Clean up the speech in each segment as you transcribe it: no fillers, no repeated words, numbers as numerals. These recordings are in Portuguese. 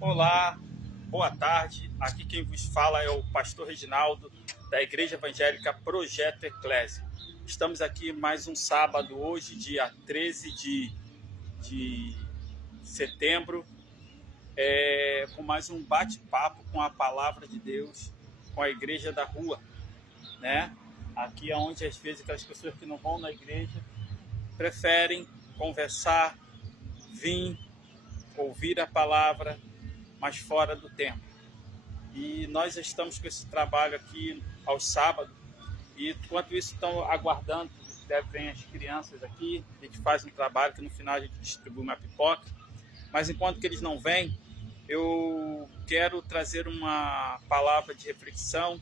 Olá, boa tarde. Aqui quem vos fala é o pastor Reginaldo, da Igreja Evangélica Projeto Eclésia. Estamos aqui mais um sábado, hoje, dia 13 de setembro, com mais um bate-papo com a Palavra de Deus, com a Igreja da Rua, né? Aqui é onde, às vezes, aquelas pessoas que não vão na igreja preferem conversar, vir, ouvir a palavra, mas fora do tempo. E nós estamos com esse trabalho aqui aos sábados, e enquanto isso estão aguardando, devem as crianças aqui, a gente faz um trabalho que no final a gente distribui uma pipoca, mas enquanto que eles não vêm, eu quero trazer uma palavra de reflexão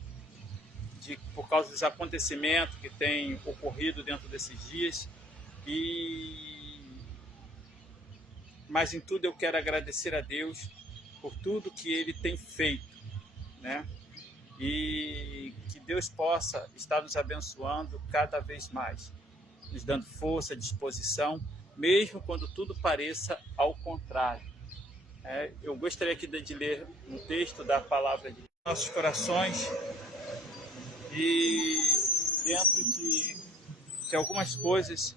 por causa dos acontecimentos que têm ocorrido dentro desses dias. Mas em tudo eu quero agradecer a Deus por tudo que Ele tem feito, né? E que Deus possa estar nos abençoando cada vez mais, nos dando força, disposição, mesmo quando tudo pareça ao contrário. Eu gostaria aqui de ler um texto da palavra de nossos corações, e dentro de algumas coisas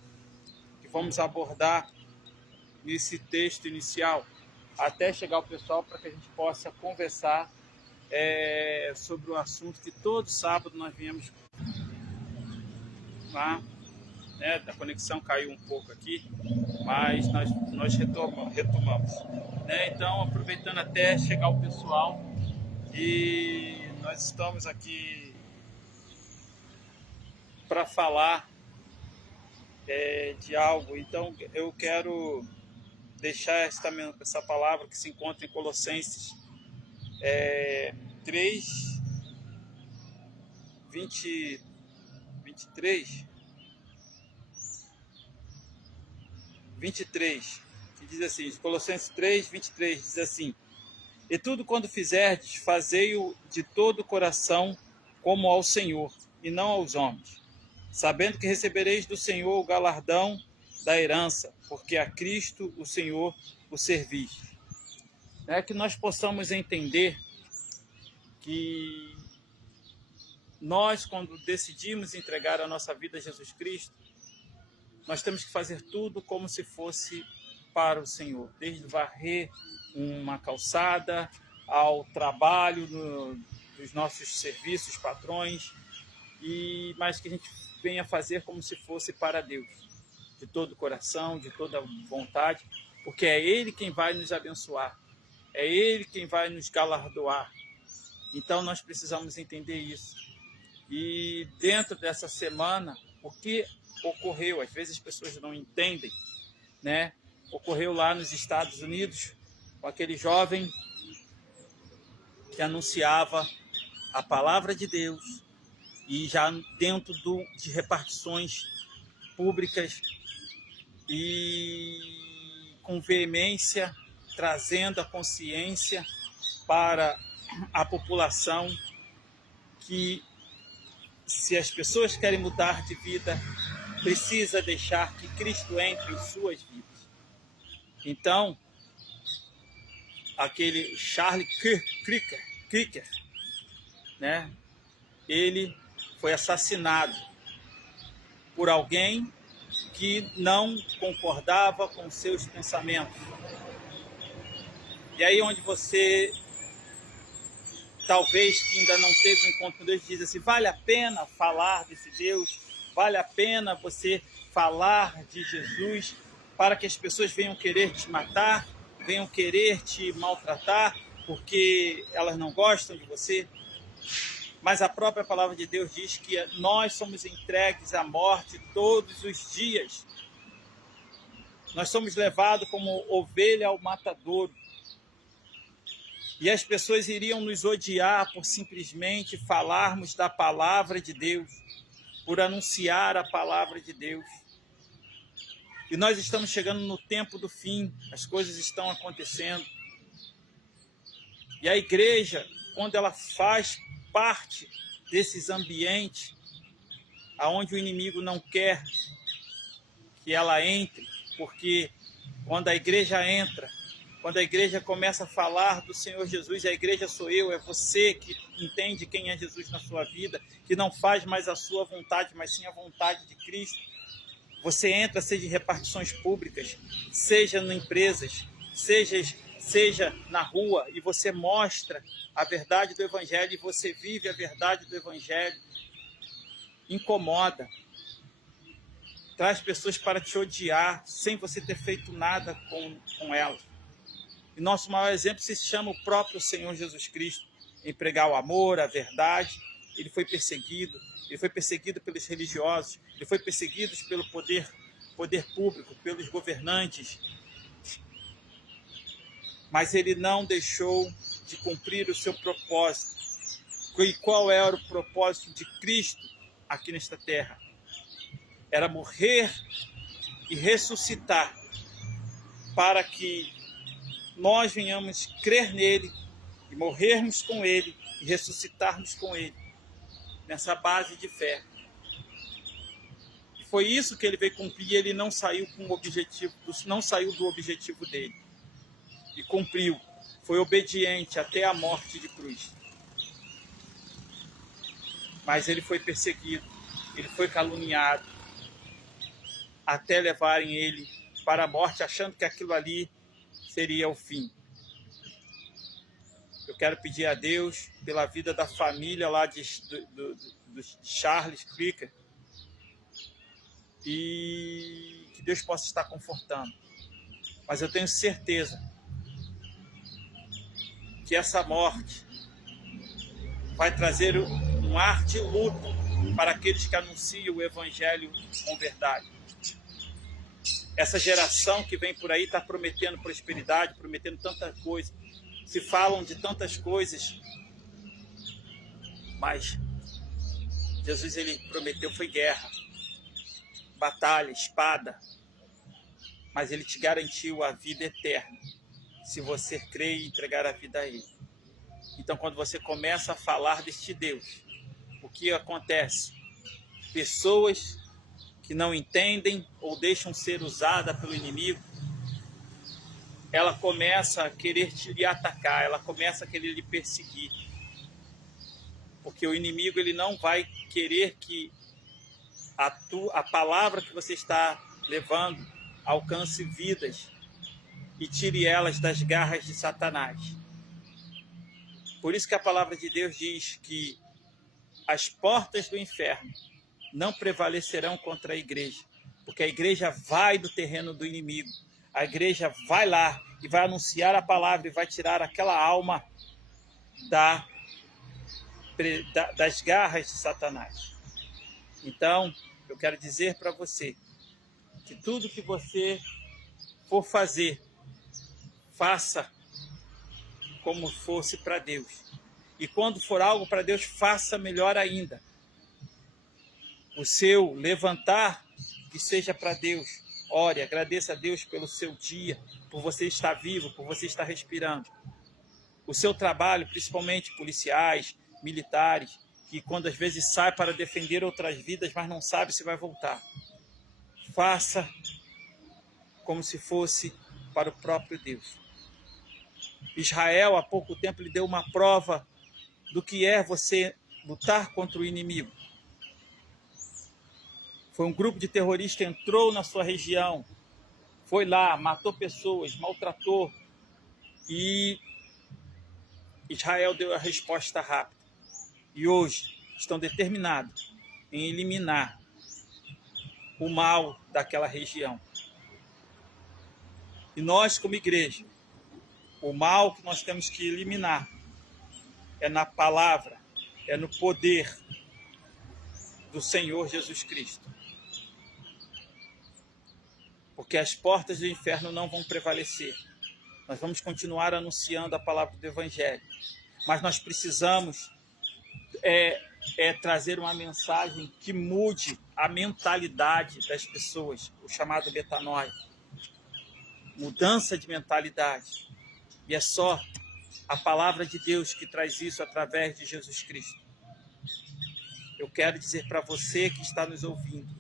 que vamos abordar nesse texto inicial, até chegar o pessoal para que a gente possa conversar sobre o assunto que todo sábado nós viemos lá, né? A conexão caiu um pouco aqui, mas nós retomamos, né? Então, aproveitando até chegar o pessoal, e nós estamos aqui para falar de algo. Então, eu quero deixar essa palavra que se encontra em Colossenses 3, 23, que diz assim, Colossenses 3, 23, diz assim: e tudo quando fizerdes, fazei-o de todo o coração, como ao Senhor, e não aos homens, sabendo que recebereis do Senhor o galardão da herança, porque a Cristo o Senhor o servis. Que nós possamos entender que nós, quando decidimos entregar a nossa vida a Jesus Cristo, nós temos que fazer tudo como se fosse para o Senhor, desde varrer uma calçada, ao trabalho dos nossos serviços, patrões, mas que a gente venha fazer como se fosse para Deus, de todo o coração, de toda vontade, porque é Ele quem vai nos abençoar, é Ele quem vai nos galardoar. Então nós precisamos entender isso. E dentro dessa semana, o que ocorreu, às vezes as pessoas não entendem, né? Ocorreu lá nos Estados Unidos, com aquele jovem que anunciava a palavra de Deus, e já dentro de repartições públicas, e com veemência, trazendo a consciência para a população que, se as pessoas querem mudar de vida, precisa deixar que Cristo entre em suas vidas. Então, aquele Charlie Kirk, né? Ele foi assassinado por alguém que não concordava com seus pensamentos. E aí onde você, talvez que ainda não teve um encontro com Deus, diz assim: vale a pena falar desse Deus? Vale a pena você falar de Jesus para que as pessoas venham querer te matar, venham querer te maltratar, porque elas não gostam de você? Mas a própria palavra de Deus diz que nós somos entregues à morte todos os dias. Nós somos levados como ovelha ao matadouro. E as pessoas iriam nos odiar por simplesmente falarmos da palavra de Deus, por anunciar a palavra de Deus. E nós estamos chegando no tempo do fim, as coisas estão acontecendo. E a igreja, quando ela faz parte desses ambientes aonde o inimigo não quer que ela entre, porque quando a igreja entra, Quando a igreja começa a falar do Senhor Jesus, a igreja sou eu, é você que entende quem é Jesus na sua vida, que não faz mais a sua vontade, mas sim a vontade de Cristo. Você entra, seja em repartições públicas, seja em empresas, seja na rua, e você mostra a verdade do Evangelho, e você vive a verdade do Evangelho. Incomoda. Traz pessoas para te odiar, sem você ter feito nada com elas. E nosso maior exemplo se chama o próprio Senhor Jesus Cristo, em pregar o amor, a verdade. Ele foi perseguido pelos religiosos, ele foi perseguido pelo poder público, pelos governantes. Mas ele não deixou de cumprir o seu propósito. E qual era o propósito de Cristo aqui nesta terra? Era morrer e ressuscitar, para que nós venhamos crer nele, e morrermos com ele, e ressuscitarmos com ele, nessa base de fé. E foi isso que ele veio cumprir, e ele não saiu do objetivo dele. E cumpriu, foi obediente até a morte de cruz. Mas ele foi perseguido, ele foi caluniado, até levarem ele para a morte, achando que aquilo ali seria o fim. Eu quero pedir a Deus pela vida da família lá de Charles Cricker, e que Deus possa estar confortando. Mas eu tenho certeza que essa morte vai trazer um ar de luto para aqueles que anunciam o Evangelho com verdade. Essa geração que vem por aí está prometendo prosperidade, prometendo tanta coisa. Se falam de tantas coisas, mas Jesus, ele prometeu foi guerra, batalha, espada, mas ele te garantiu a vida eterna, se você crer e entregar a vida a ele. Então, quando você começa a falar deste Deus, o que acontece? Pessoas que não entendem ou deixam ser usada pelo inimigo, ela começa a querer lhe atacar, ela começa a querer lhe perseguir. Porque o inimigo, ele não vai querer que a palavra que você está levando alcance vidas e tire elas das garras de Satanás. Por isso que a palavra de Deus diz que as portas do inferno não prevalecerão contra a igreja, porque a igreja vai do terreno do inimigo, a igreja vai lá e vai anunciar a palavra e vai tirar aquela alma das garras de Satanás. Então, eu quero dizer para você que tudo que você for fazer, faça como fosse para Deus. E quando for algo para Deus, faça melhor ainda. O seu levantar, que seja para Deus. Ore, agradeça a Deus pelo seu dia, por você estar vivo, por você estar respirando. O seu trabalho, principalmente policiais, militares, que quando às vezes sai para defender outras vidas, mas não sabe se vai voltar. Faça como se fosse para o próprio Deus. Israel, há pouco tempo, lhe deu uma prova do que é você lutar contra o inimigo. Foi um grupo de terroristas, entrou na sua região, foi lá, matou pessoas, maltratou, e Israel deu a resposta rápida. E hoje estão determinados em eliminar o mal daquela região. E nós, como igreja, o mal que nós temos que eliminar é na palavra, é no poder do Senhor Jesus Cristo. Porque as portas do inferno não vão prevalecer. Nós vamos continuar anunciando a palavra do Evangelho. Mas nós precisamos trazer uma mensagem que mude a mentalidade das pessoas, o chamado metanoia. Mudança de mentalidade. E é só a palavra de Deus que traz isso através de Jesus Cristo. Eu quero dizer para você que está nos ouvindo,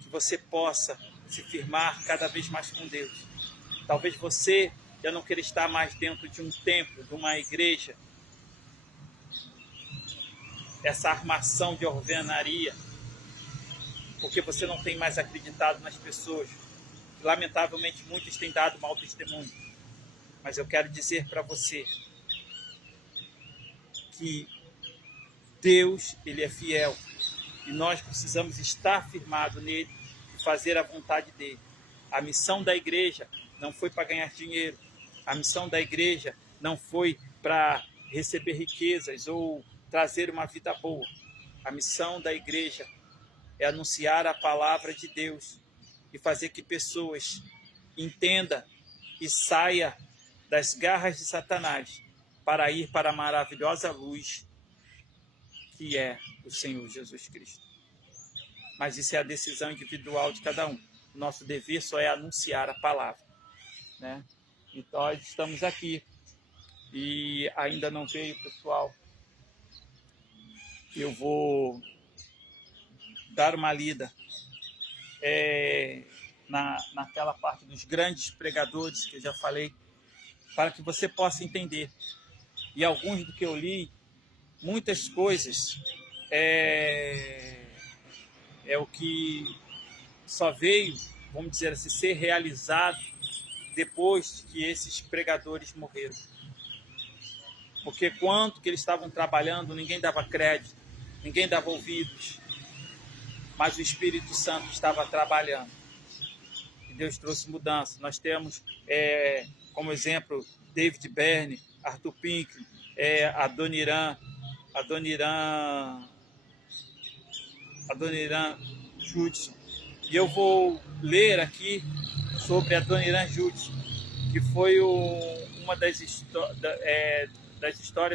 que você possa se firmar cada vez mais com Deus. Talvez você já não queira estar mais dentro de um templo, de uma igreja. Essa armação de alvenaria, porque você não tem mais acreditado nas pessoas. Lamentavelmente, muitos têm dado mau testemunho. Mas eu quero dizer para você que Deus, Ele é fiel. E nós precisamos estar firmados nele e fazer a vontade dele. A missão da igreja não foi para ganhar dinheiro. A missão da igreja não foi para receber riquezas ou trazer uma vida boa. A missão da igreja é anunciar a palavra de Deus e fazer que pessoas entendam e saiam das garras de Satanás para ir para a maravilhosa luz que é o Senhor Jesus Cristo. Mas isso é a decisão individual de cada um. O nosso dever só é anunciar a palavra, né? Então, nós estamos aqui e ainda não veio, pessoal. Eu vou dar uma lida naquela parte dos grandes pregadores que eu já falei, para que você possa entender. E alguns do que eu li, muitas coisas é o que só veio, vamos dizer assim, ser realizado depois que esses pregadores morreram. Porque quanto que eles estavam trabalhando, ninguém dava crédito, ninguém dava ouvidos, mas o Espírito Santo estava trabalhando. E Deus trouxe mudança. Nós temos, como exemplo, David Byrne, Arthur Pink, Adoniran Judson. E eu vou ler aqui sobre Adoniran Judson, que foi uma das histórias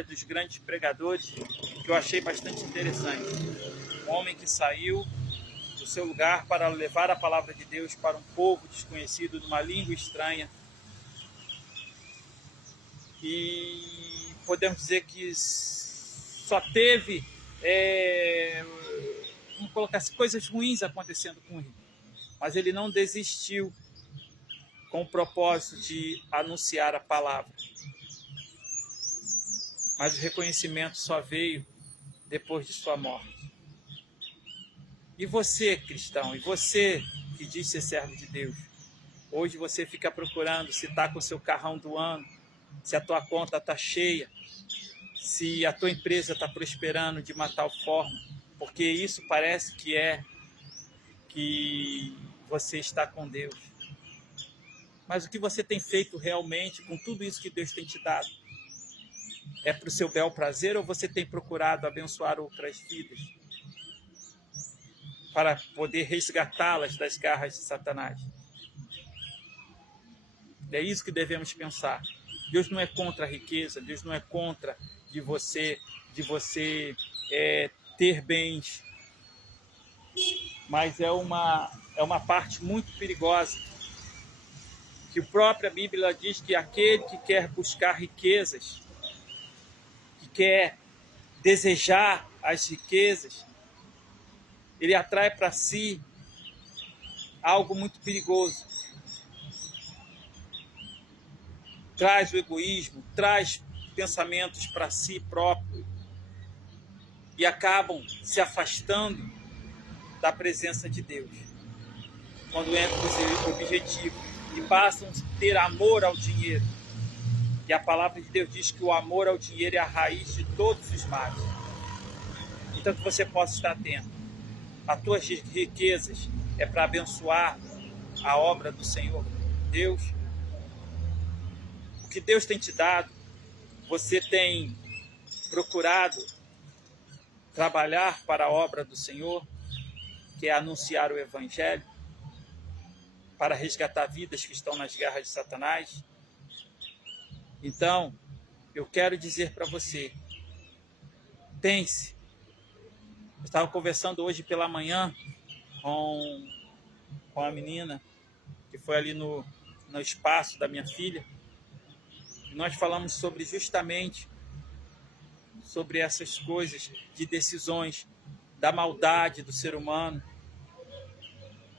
dos grandes pregadores que eu achei bastante interessante. Um homem que saiu do seu lugar para levar a palavra de Deus para um povo desconhecido, numa língua estranha. E podemos dizer que só teve, vamos colocar assim, coisas ruins acontecendo com ele. Mas ele não desistiu com o propósito de anunciar a palavra. Mas o reconhecimento só veio depois de sua morte. E você, cristão, e você que diz ser servo de Deus, hoje você fica procurando se está com o seu carrão do ano, se a tua conta está cheia, se a tua empresa está prosperando de uma tal forma, porque isso parece que você está com Deus. Mas o que você tem feito realmente com tudo isso que Deus tem te dado? É para o seu bel prazer ou você tem procurado abençoar outras vidas para poder resgatá-las das garras de Satanás? É isso que devemos pensar. Deus não é contra a riqueza, Deus não é contra de você ter bens, mas é uma parte muito perigosa, que a própria Bíblia diz que aquele que quer buscar riquezas, que quer desejar as riquezas, ele atrai para si algo muito perigoso. Traz o egoísmo, traz pensamentos para si próprio e acabam se afastando da presença de Deus. Quando entram nesse objetivo e passam a ter amor ao dinheiro. E a palavra de Deus diz que o amor ao dinheiro é a raiz de todos os males. Então que você possa estar atento. As tuas riquezas é para abençoar a obra do Senhor Deus. O que Deus tem te dado, você tem procurado trabalhar para a obra do Senhor, que é anunciar o Evangelho, para resgatar vidas que estão nas garras de Satanás. Então, eu quero dizer para você, pense. Eu estava conversando hoje pela manhã com a menina que foi ali no espaço da minha filha. E nós falamos justamente sobre essas coisas de decisões, da maldade do ser humano.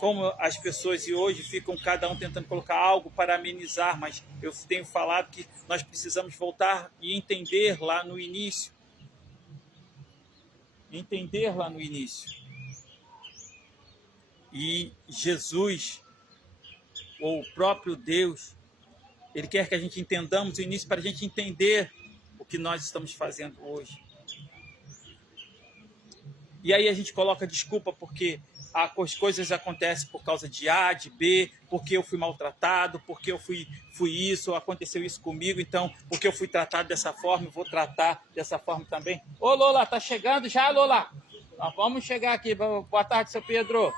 como as pessoas de hoje ficam cada um tentando colocar algo para amenizar, mas eu tenho falado que nós precisamos voltar e entender lá no início. Entender lá no início. E Jesus, ou o próprio Deus, Ele quer que a gente entendamos o início para a gente entender o que nós estamos fazendo hoje. E aí a gente coloca desculpa porque as coisas acontecem por causa de A, de B, porque eu fui maltratado, porque eu fui isso, aconteceu isso comigo, então, porque eu fui tratado dessa forma, eu vou tratar dessa forma também. Ô Lola, tá chegando já, Lola? Nós vamos chegar aqui. Boa tarde, seu Pedro.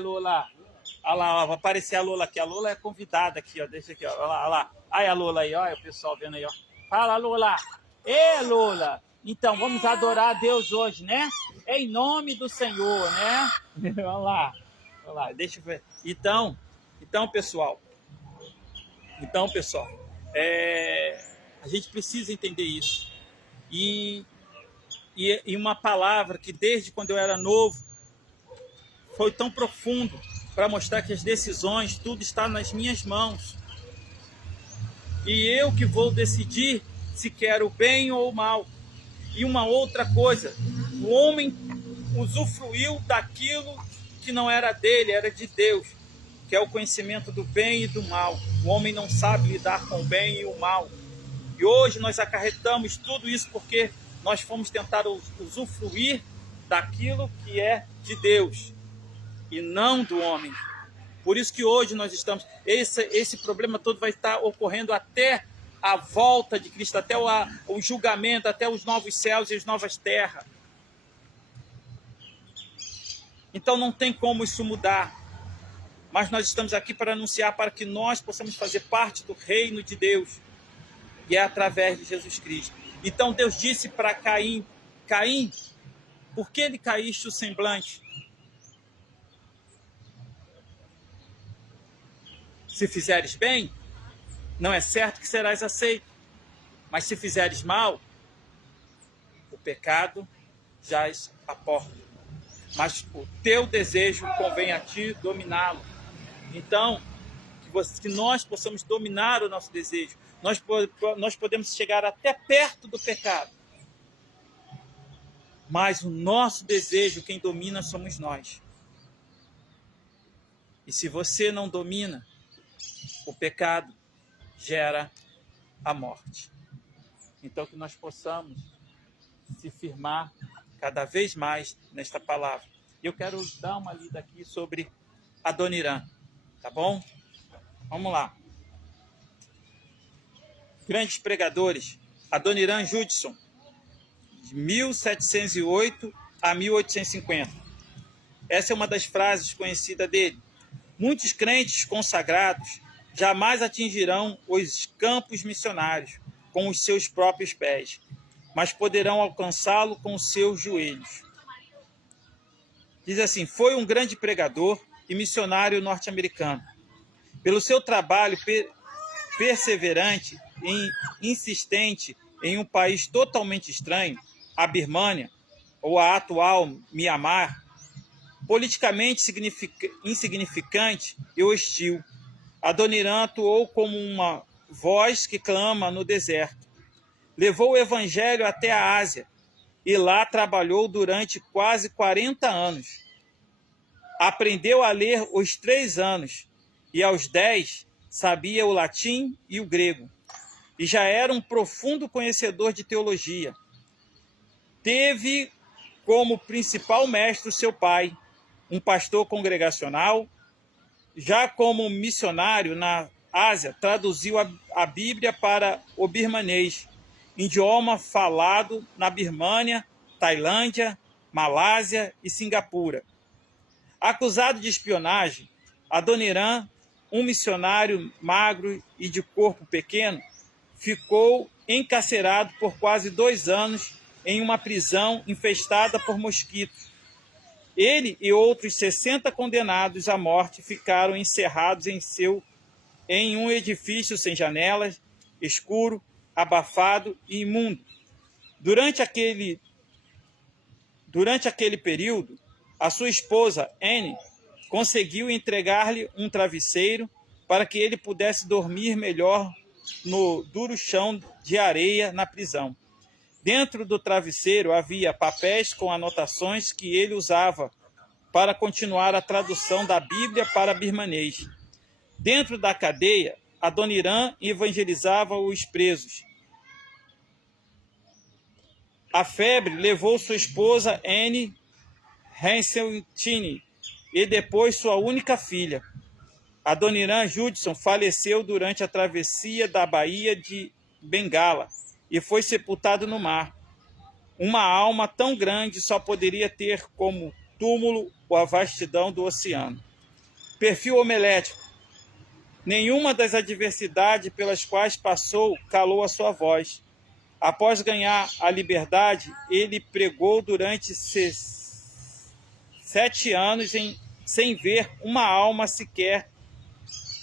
Lola. Olha lá, ó, vai aparecer a Lola aqui. A Lola é convidada aqui, ó. Deixa aqui, ó. Olha lá. Aí a Lola aí, ó. O pessoal vendo aí, ó. Fala, Lola. Lola. Então, vamos adorar a Deus hoje, né? Em nome do Senhor, né? Vamos lá. Deixa eu ver. Então, pessoal. A gente precisa entender isso. E uma palavra que desde quando eu era novo foi tão profundo para mostrar que as decisões, tudo está nas minhas mãos. E eu que vou decidir se quero o bem ou o mal. E uma outra coisa, o homem usufruiu daquilo que não era dele, era de Deus, que é o conhecimento do bem e do mal. O homem não sabe lidar com o bem e o mal. E hoje nós acarretamos tudo isso porque nós fomos tentar usufruir daquilo que é de Deus e não do homem. Por isso que hoje nós estamos... Esse problema todo vai estar ocorrendo até a volta de Cristo, até o julgamento, até os novos céus e as novas terras. Então não tem como isso mudar. Mas nós estamos aqui para anunciar, para que nós possamos fazer parte do reino de Deus. E é através de Jesus Cristo. Então Deus disse para Caim: Caim, por que lhe caíste o semblante? Se fizeres bem, não é certo que serás aceito. Mas se fizeres mal, o pecado jaz à porta. Mas o teu desejo convém a ti dominá-lo. Então, que nós possamos dominar o nosso desejo. Nós podemos chegar até perto do pecado. Mas o nosso desejo, quem domina somos nós. E se você não domina, o pecado gera a morte. Então que nós possamos se firmar cada vez mais nesta palavra. Eu quero dar uma lida aqui sobre Adoniram, tá bom? Vamos lá. Grandes pregadores, Adoniram Judson, de 1708 a 1850. Essa é uma das frases conhecidas dele. Muitos crentes consagrados jamais atingirão os campos missionários com os seus próprios pés, mas poderão alcançá-lo com os seus joelhos. Diz assim: foi um grande pregador e missionário norte-americano. Pelo seu trabalho perseverante e insistente em um país totalmente estranho, a Birmânia, ou a atual Mianmar, politicamente insignificante e hostil, Adoniram atuou como uma voz que clama no deserto. Levou o evangelho até a Ásia e lá trabalhou durante quase 40 anos. Aprendeu a ler aos 3 anos e aos 10 sabia o latim e o grego. E já era um profundo conhecedor de teologia. Teve como principal mestre o seu pai, um pastor congregacional. Já como missionário na Ásia, traduziu a Bíblia para o birmanês, idioma falado na Birmânia, Tailândia, Malásia e Singapura. Acusado de espionagem, Adoniram, um missionário magro e de corpo pequeno, ficou encarcerado por quase 2 anos em uma prisão infestada por mosquitos. Ele e outros 60 condenados à morte ficaram encerrados em um edifício sem janelas, escuro, abafado e imundo. Durante aquele período, a sua esposa, Anne, conseguiu entregar-lhe um travesseiro para que ele pudesse dormir melhor no duro chão de areia na prisão. Dentro do travesseiro havia papéis com anotações que ele usava para continuar a tradução da Bíblia para birmanês. Dentro da cadeia, Adoniram evangelizava os presos. A febre levou sua esposa Anne Heseltine e depois sua única filha. Adoniram Judson faleceu durante a travessia da Baía de Bengala e foi sepultado no mar. Uma alma tão grande só poderia ter como túmulo a vastidão do oceano. Perfil homilético. Nenhuma das adversidades pelas quais passou calou a sua voz. Após ganhar a liberdade, ele pregou durante 7 anos sem ver uma alma sequer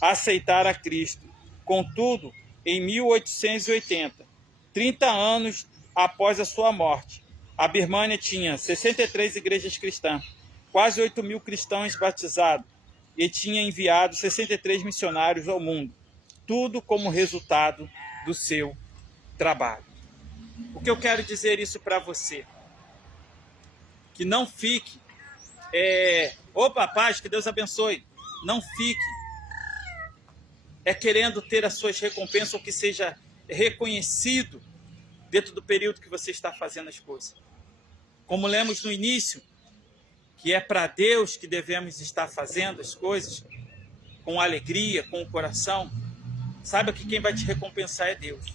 aceitar a Cristo. Contudo, em 1880, 30 anos após a sua morte, a Birmânia tinha 63 igrejas cristãs, quase 8.000 cristãos batizados e tinha enviado 63 missionários ao mundo, tudo como resultado do seu trabalho. O que eu quero dizer isso para você? Que não fique... Opa, paz, que Deus abençoe. Não fique querendo ter as suas recompensas ou que seja reconhecido dentro do período que você está fazendo as coisas. Como lemos no início, que é para Deus que devemos estar fazendo as coisas com alegria, com o coração. Saiba que quem vai te recompensar é Deus.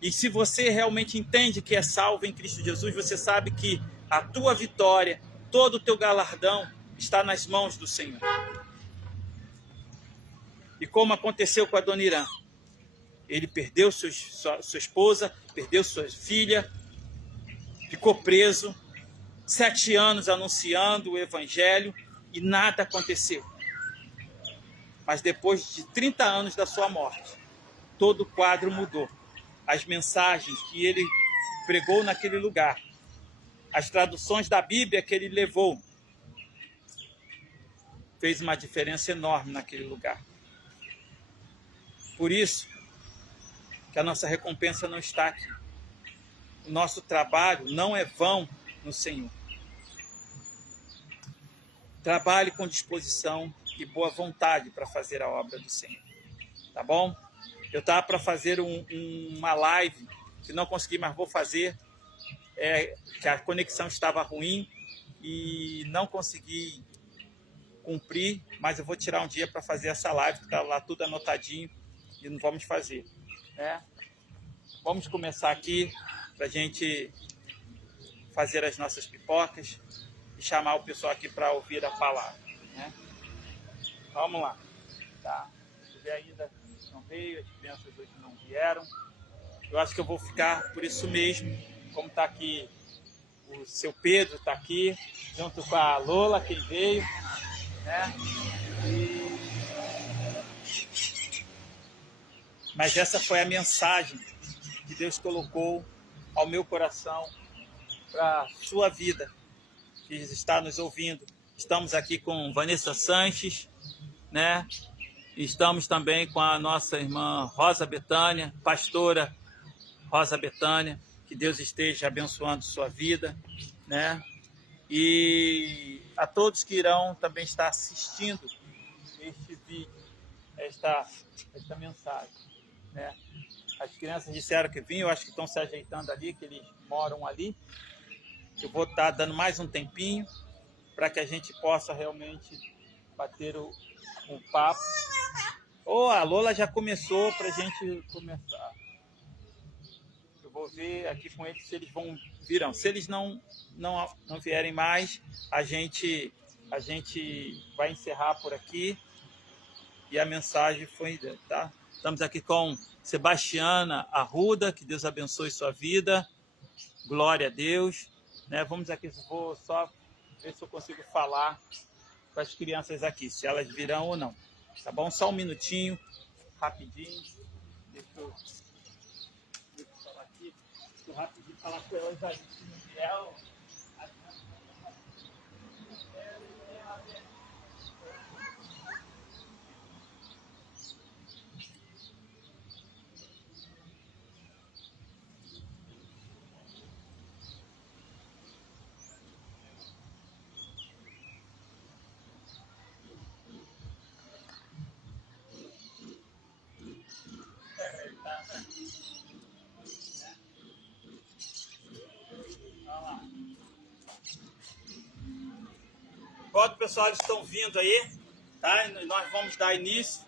E se você realmente entende que é salvo em Cristo Jesus, você sabe que a tua vitória, todo o teu galardão está nas mãos do Senhor. E como aconteceu com Adoniram, ele perdeu sua esposa, perdeu sua filha, ficou preso, 7 anos anunciando o evangelho e nada aconteceu. Mas depois de 30 anos da sua morte, todo o quadro mudou. As mensagens que ele pregou naquele lugar, as traduções da Bíblia que ele levou, fez uma diferença enorme naquele lugar. Por isso que a nossa recompensa não está aqui. O nosso trabalho não é vão no Senhor. Trabalhe com disposição e boa vontade para fazer a obra do Senhor. Tá bom? Eu estava para fazer uma live, que não consegui, mas vou fazer, que a conexão estava ruim e não consegui cumprir, mas eu vou tirar um dia para fazer essa live, que está lá tudo anotadinho e não vamos fazer. Né? Vamos começar aqui para a gente fazer as nossas pipocas e chamar o pessoal aqui para ouvir a palavra. Né? Vamos lá. Tá. Se ainda não veio, as crianças hoje não vieram. Eu acho que eu vou ficar por isso mesmo, como está aqui o seu Pedro, está aqui, junto com a Lola, quem veio, né? Mas essa foi a mensagem que Deus colocou ao meu coração para a sua vida, que está nos ouvindo. Estamos aqui com Vanessa Sanches, né? Estamos também com a nossa irmã Rosa Betânia, pastora Rosa Betânia, que Deus esteja abençoando sua vida, né? E a todos que irão também estar assistindo este vídeo, esta mensagem, né? As crianças disseram que vinham, eu acho que estão se ajeitando ali, que eles moram ali. Eu vou estar dando mais um tempinho para que a gente possa realmente bater o papo. A Lola já começou para a gente começar. Eu vou ver aqui com eles se eles virão. Se eles não vierem mais, a gente vai encerrar por aqui. E a mensagem foi, tá? Estamos aqui com Sebastiana Arruda, que Deus abençoe sua vida. Glória a Deus. Né? Vamos aqui, vou só ver se eu consigo falar com as crianças aqui, se elas virão ou não. Tá bom? Só um minutinho, rapidinho. Deixa eu falar aqui. Deixa eu rapidinho falar com elas aí, se não vier. enquanto o pessoal estão vindo aí, tá? Nós vamos dar início.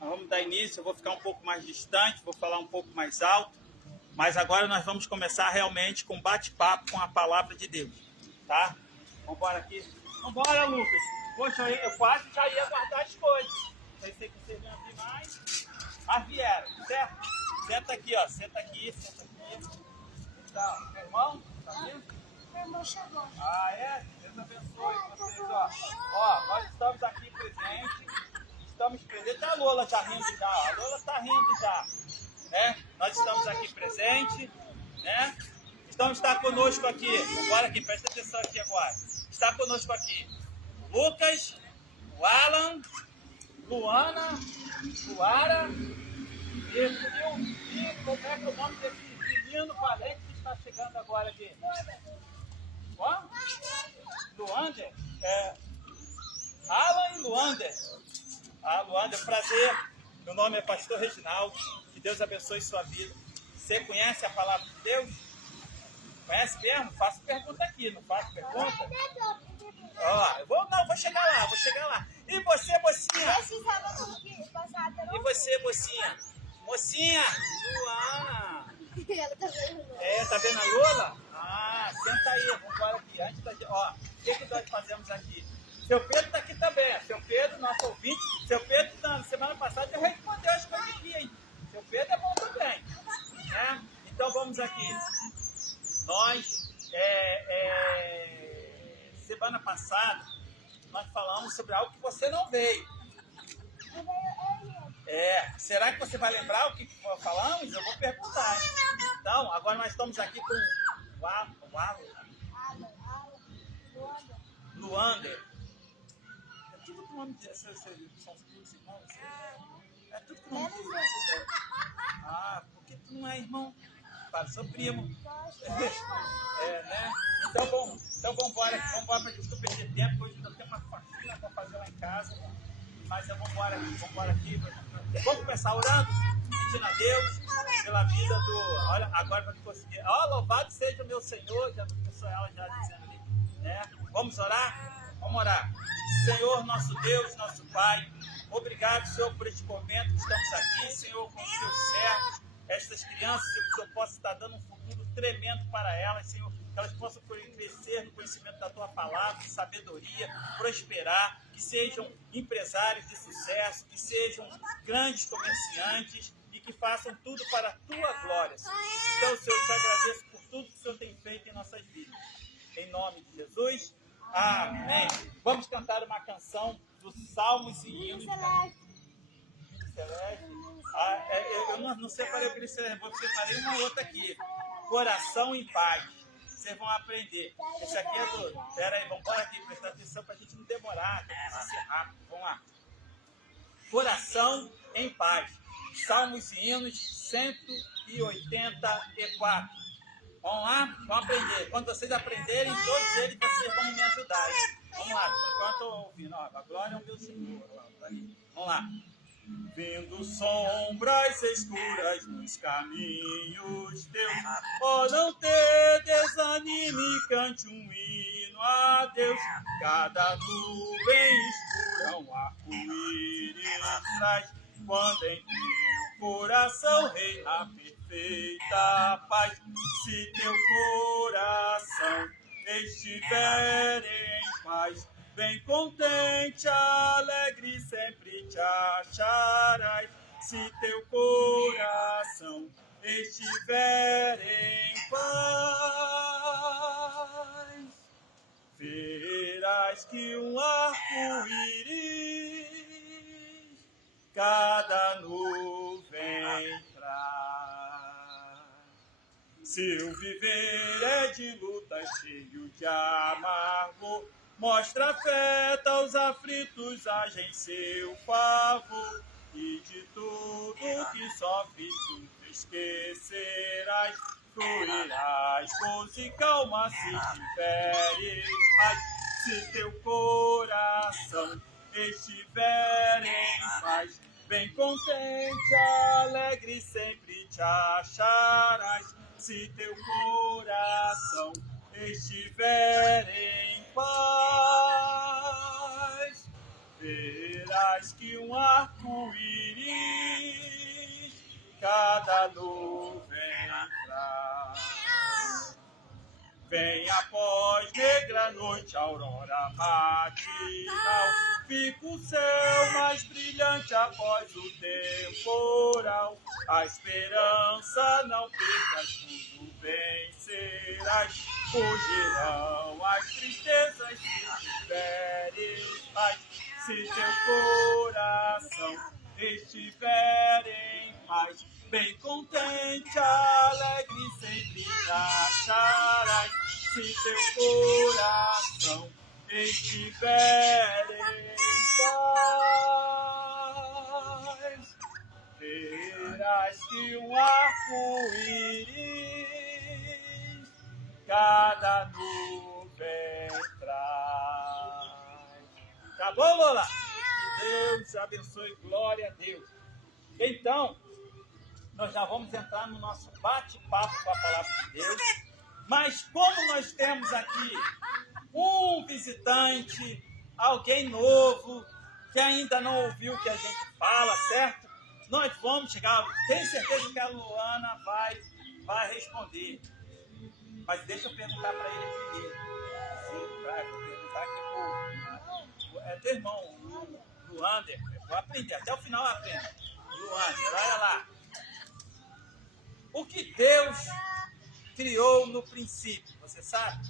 Eu vou ficar um pouco mais distante, vou falar um pouco mais alto, mas agora nós vamos começar realmente com bate-papo com a palavra de Deus, tá? Vamos embora aqui. Vamos embora, Lucas. Poxa, eu quase já ia guardar as coisas. Pensei que vocês iam vir mais, mas vieram, certo? Senta aqui, ó. Senta aqui. Então, meu irmão, tá vindo? Meu irmão chegou. Ah, é? Deus abençoe vocês, ó. Ó, nós estamos aqui presentes. Estamos presentes. A Lola já rindo já. A Lola tá rindo já. Né? Nós estamos aqui presentes. Né? Então está conosco aqui. Agora aqui, presta atenção aqui agora. Está conosco aqui Lucas, o Alan, Luana, Luara e como é que é o nome desse menino valente que está chegando agora aqui? Qual? Luander? Alan e Luander. Ah, Luander, prazer. Meu nome é Pastor Reginaldo. Que Deus abençoe sua vida. Você conhece a palavra de Deus? Conhece mesmo? Faço pergunta aqui, não faço pergunta? Ó, vou chegar lá. E você, mocinha? E você, mocinha? Mocinha! Luana! Tá vendo a Lola? Ah, senta aí, vamos embora aqui. Antes da... Ó, o que nós fazemos aqui? Seu Pedro está aqui também. Seu Pedro, nosso ouvinte. Seu Pedro, na semana passada, já respondeu as coisas aqui, hein? Seu Pedro é bom também. Né? Então, vamos aqui. Nós, semana passada, nós falamos sobre algo que você não veio. Será que você vai lembrar o que falamos? Eu vou perguntar. Então, agora nós estamos aqui com o Luander. É tudo com o nome de... São seus irmãos? É tudo com o nome de... Ah, porque tu não é irmão? Para seu primo. Né? Então vamos embora para a gente não perder tempo. Hoje eu tenho uma faxina para fazer lá em casa. Mas vamos embora aqui. Vamos começar orando, pedindo a Deus pela vida do... Olha, agora vai conseguir. Ó, louvado seja o meu Senhor. Já começou ela já dizendo ali. Né? Vamos orar? Vamos orar. Senhor, nosso Deus, nosso Pai, obrigado, Senhor, por este momento que estamos aqui, Senhor, com os seus servos, estas crianças, Senhor, que o Senhor possa estar dando um futuro tremendo para elas, Senhor, que elas possam crescer no conhecimento da Tua palavra, de sabedoria, prosperar, que sejam empresários de sucesso, que sejam grandes comerciantes e que façam tudo para a Tua glória, Senhor. Então, Senhor, eu te agradeço por tudo que o Senhor tem feito em nossas vidas. Em nome de Jesus, amém. Vamos cantar uma canção dos Salmos e Hinos. Celeste. Eu não separei o que celeste, eu separei uma outra aqui. Coração em paz. Vocês vão aprender. Esse aqui é do... Pera aí, vamos embora aqui, prestar atenção para a gente não demorar, precisa ser rápido. Vamos lá. Coração em paz. Salmos e Hinos 184. Vamos lá? Vamos aprender. Quando vocês aprenderem, todos eles vocês vão me ajudar. Vamos lá, enquanto eu estou ouvindo. Ó, a glória é o meu Senhor. Vamos lá. Vendo sombras escuras nos caminhos teus, ó, não te desanime, cante um hino a Deus. Cada nuvem escura um arco-íris traz, quando em teu coração reina a perfeita paz. Se teu coração estiver em paz, bem contente, alegre, sempre te acharás. Se teu coração estiver em paz, verás que um arco-íris cada nuvem traz. Seu viver é de luta, cheio de amargor, mostra afeto aos aflitos, age em seu favor, e de tudo que sofres tu te esquecerás, fluirás, gozo e calma se tiveres paz. Se teu coração estiver em paz, bem contente, alegre, sempre te acharás. Se teu coração estiver em paz, verás que um arco-íris cada nuvem traz. Vem após negra noite, aurora matinal, fica o céu mais brilhante após o temporal. A esperança não percas, tudo vencerás. Fugirão as tristezas se tiveres paz. Se teu coração estiver em paz, bem contente, alegre, sempre acharás. Se teu coração estiver em paz, verás que um arco-íris cada nuvem traz. Tá bom, Lola? Deus abençoe, glória a Deus. Então, nós já vamos entrar no nosso bate-papo com a palavra de Deus. Mas como nós temos aqui um visitante, alguém novo, que ainda não ouviu o que a gente fala, certo? Nós vamos chegar, tenho certeza que a Luana vai responder. Mas deixa eu perguntar para ele primeiro. Sim, vou perguntar aqui pro teu irmão, o Luander. Eu vou aprender, até o final eu aprendo. Luander, olha lá. O que Deus criou no princípio, você sabe?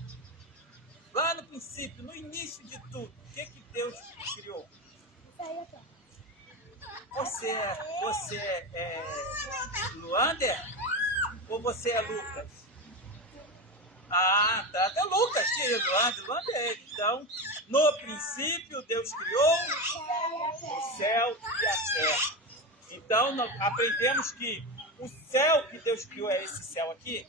Lá no princípio, no início de tudo, o que Deus criou? Você é Luander? Ou você é Lucas? Ah, tá. É Lucas, querido. Luander é ele. Então, no princípio, Deus criou o céu e a terra. Então, nós aprendemos que o céu que Deus criou é esse céu aqui?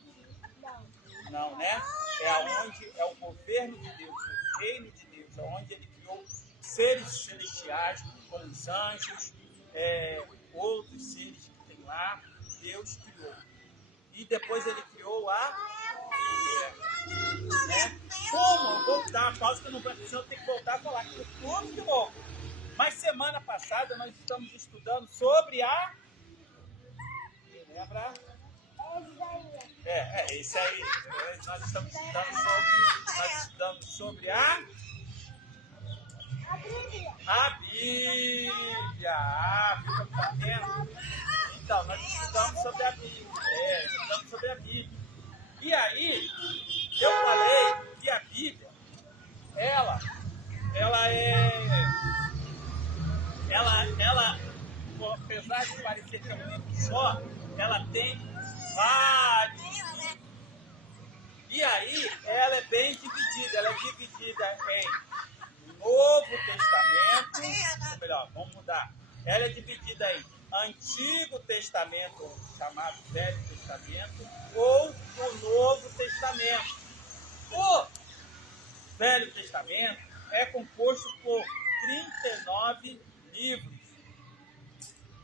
Não, né? É aonde é o governo de Deus, o reino de Deus, onde ele criou seres celestiais, como os anjos, outros seres que tem lá, Deus criou. E depois ele criou a terra. Né? Como? Vou dar uma pausa que eu não preciso, eu tenho que voltar a falar que tudo de novo. Mas semana passada nós estamos estudando sobre a... Lembra? Isso aí. Nós estamos estudando sobre a Bíblia. A Bíblia. Tá vendo? Então, nós estudamos sobre a Bíblia. Estudamos sobre a Bíblia. E aí, eu falei que a Bíblia, ela apesar de parecer que é um livro só, ela tem vários livros. E aí, ela é bem dividida. Ela é dividida em Novo Testamento, ou melhor, vamos mudar. Ela é dividida em Antigo Testamento, chamado Velho Testamento, ou o Novo Testamento. O Velho Testamento é composto por 39 livros.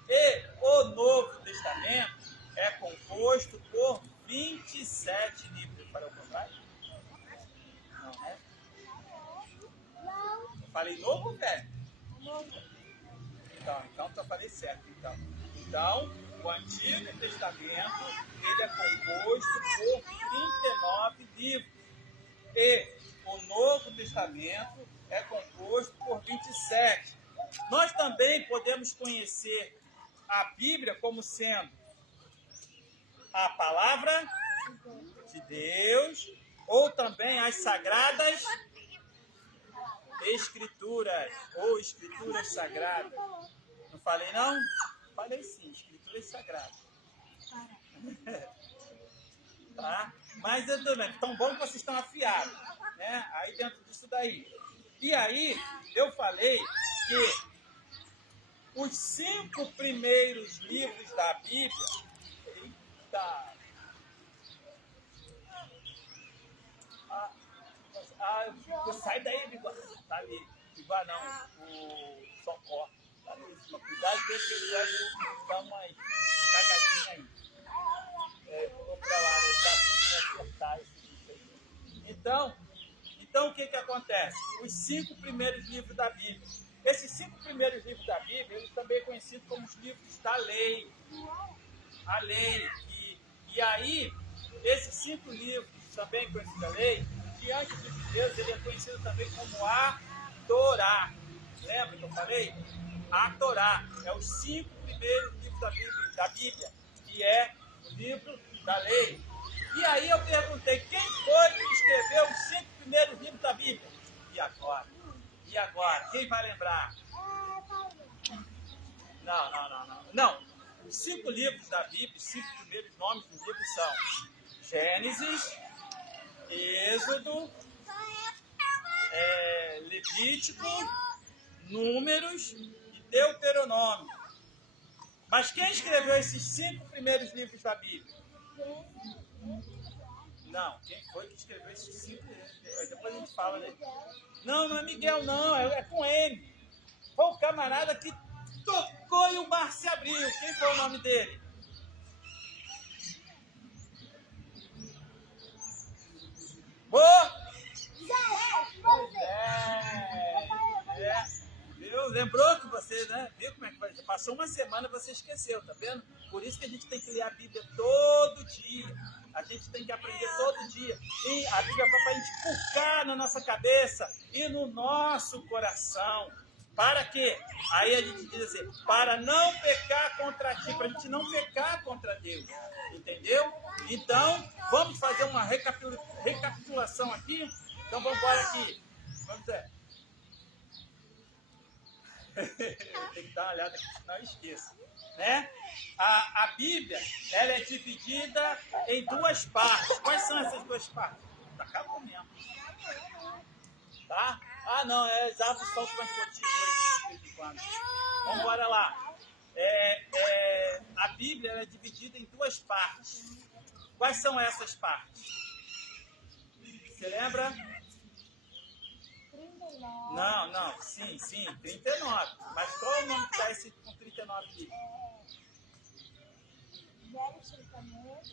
E o Novo Testamento é composto por 27 livros. Para o contrário? Não, né? Eu falei novo ou velho? Então eu falei certo. Então, o Antigo Testamento ele é composto por 39 livros. E o Novo Testamento é composto por 27. Nós também podemos conhecer a Bíblia como sendo a palavra de Deus, ou também as sagradas escrituras, ou escrituras sagradas. Não falei não? Falei sim, escrituras sagradas. Tá? Mas eu também, tão bom que vocês estão afiados, né? Aí dentro disso daí. E aí, eu falei que os 5 primeiros livros da Bíblia... Eita! Sai daí, Biguá. Tá ali. Biguá não, o Socorro. Tá ali. Cuidado que ele vai dar umas cagadinhas aí. Vou pra lá, ele tá acertar esse bicho aí. Então o que acontece? Os 5 primeiros livros da Bíblia. Esses 5 primeiros livros da Bíblia, eles também são conhecidos como os livros da lei. A lei. E aí, esses 5 livros, também conhecidos da lei, diante de Deus, ele é conhecido também como a Torá. Lembra que eu falei? A Torá é os 5 primeiros livros da Bíblia, que é o livro da lei. E aí eu perguntei, quem foi que escreveu os 5 primeiros livros da Bíblia? E agora? E agora? Quem vai lembrar? Não. Os 5 livros da Bíblia, os 5 primeiros nomes dos livros são Gênesis, Êxodo, Levítico, Números e Deuteronômio. Mas quem escreveu esses 5 primeiros livros da Bíblia? Não, quem foi que escreveu esses 5 livros? Depois a gente fala dele. Não é Miguel, não, é com M. Foi o camarada que tocou e o mar se abriu. Quem foi o nome dele? Viu? Lembrou que você, né? Viu como é que vai? Passou uma semana e você esqueceu, tá vendo? Por isso que a gente tem que ler a Bíblia todo dia. A gente tem que aprender todo dia. E a Bíblia vai para a gente inculcar na nossa cabeça e no nosso coração. Para quê? Aí a gente diz assim, para não pecar contra ti, para a gente não pecar contra Deus. Entendeu? Então, vamos fazer uma recapitulação aqui. Então, vamos embora aqui. Vamos ver. Tem que dar uma olhada aqui, senão eu esqueço. Né? A Bíblia, ela é dividida em 2 partes. Quais são essas 2 partes? Tá acabou mesmo. Tá? Ah, não, as árvores são com as gotinhas de vez em quando. Vamos embora lá. A Bíblia ela é dividida em 2 partes. Quais são essas partes? Você lembra? 39. Não, sim, 39. Mas qual é o nome que dá esse com 39 livros?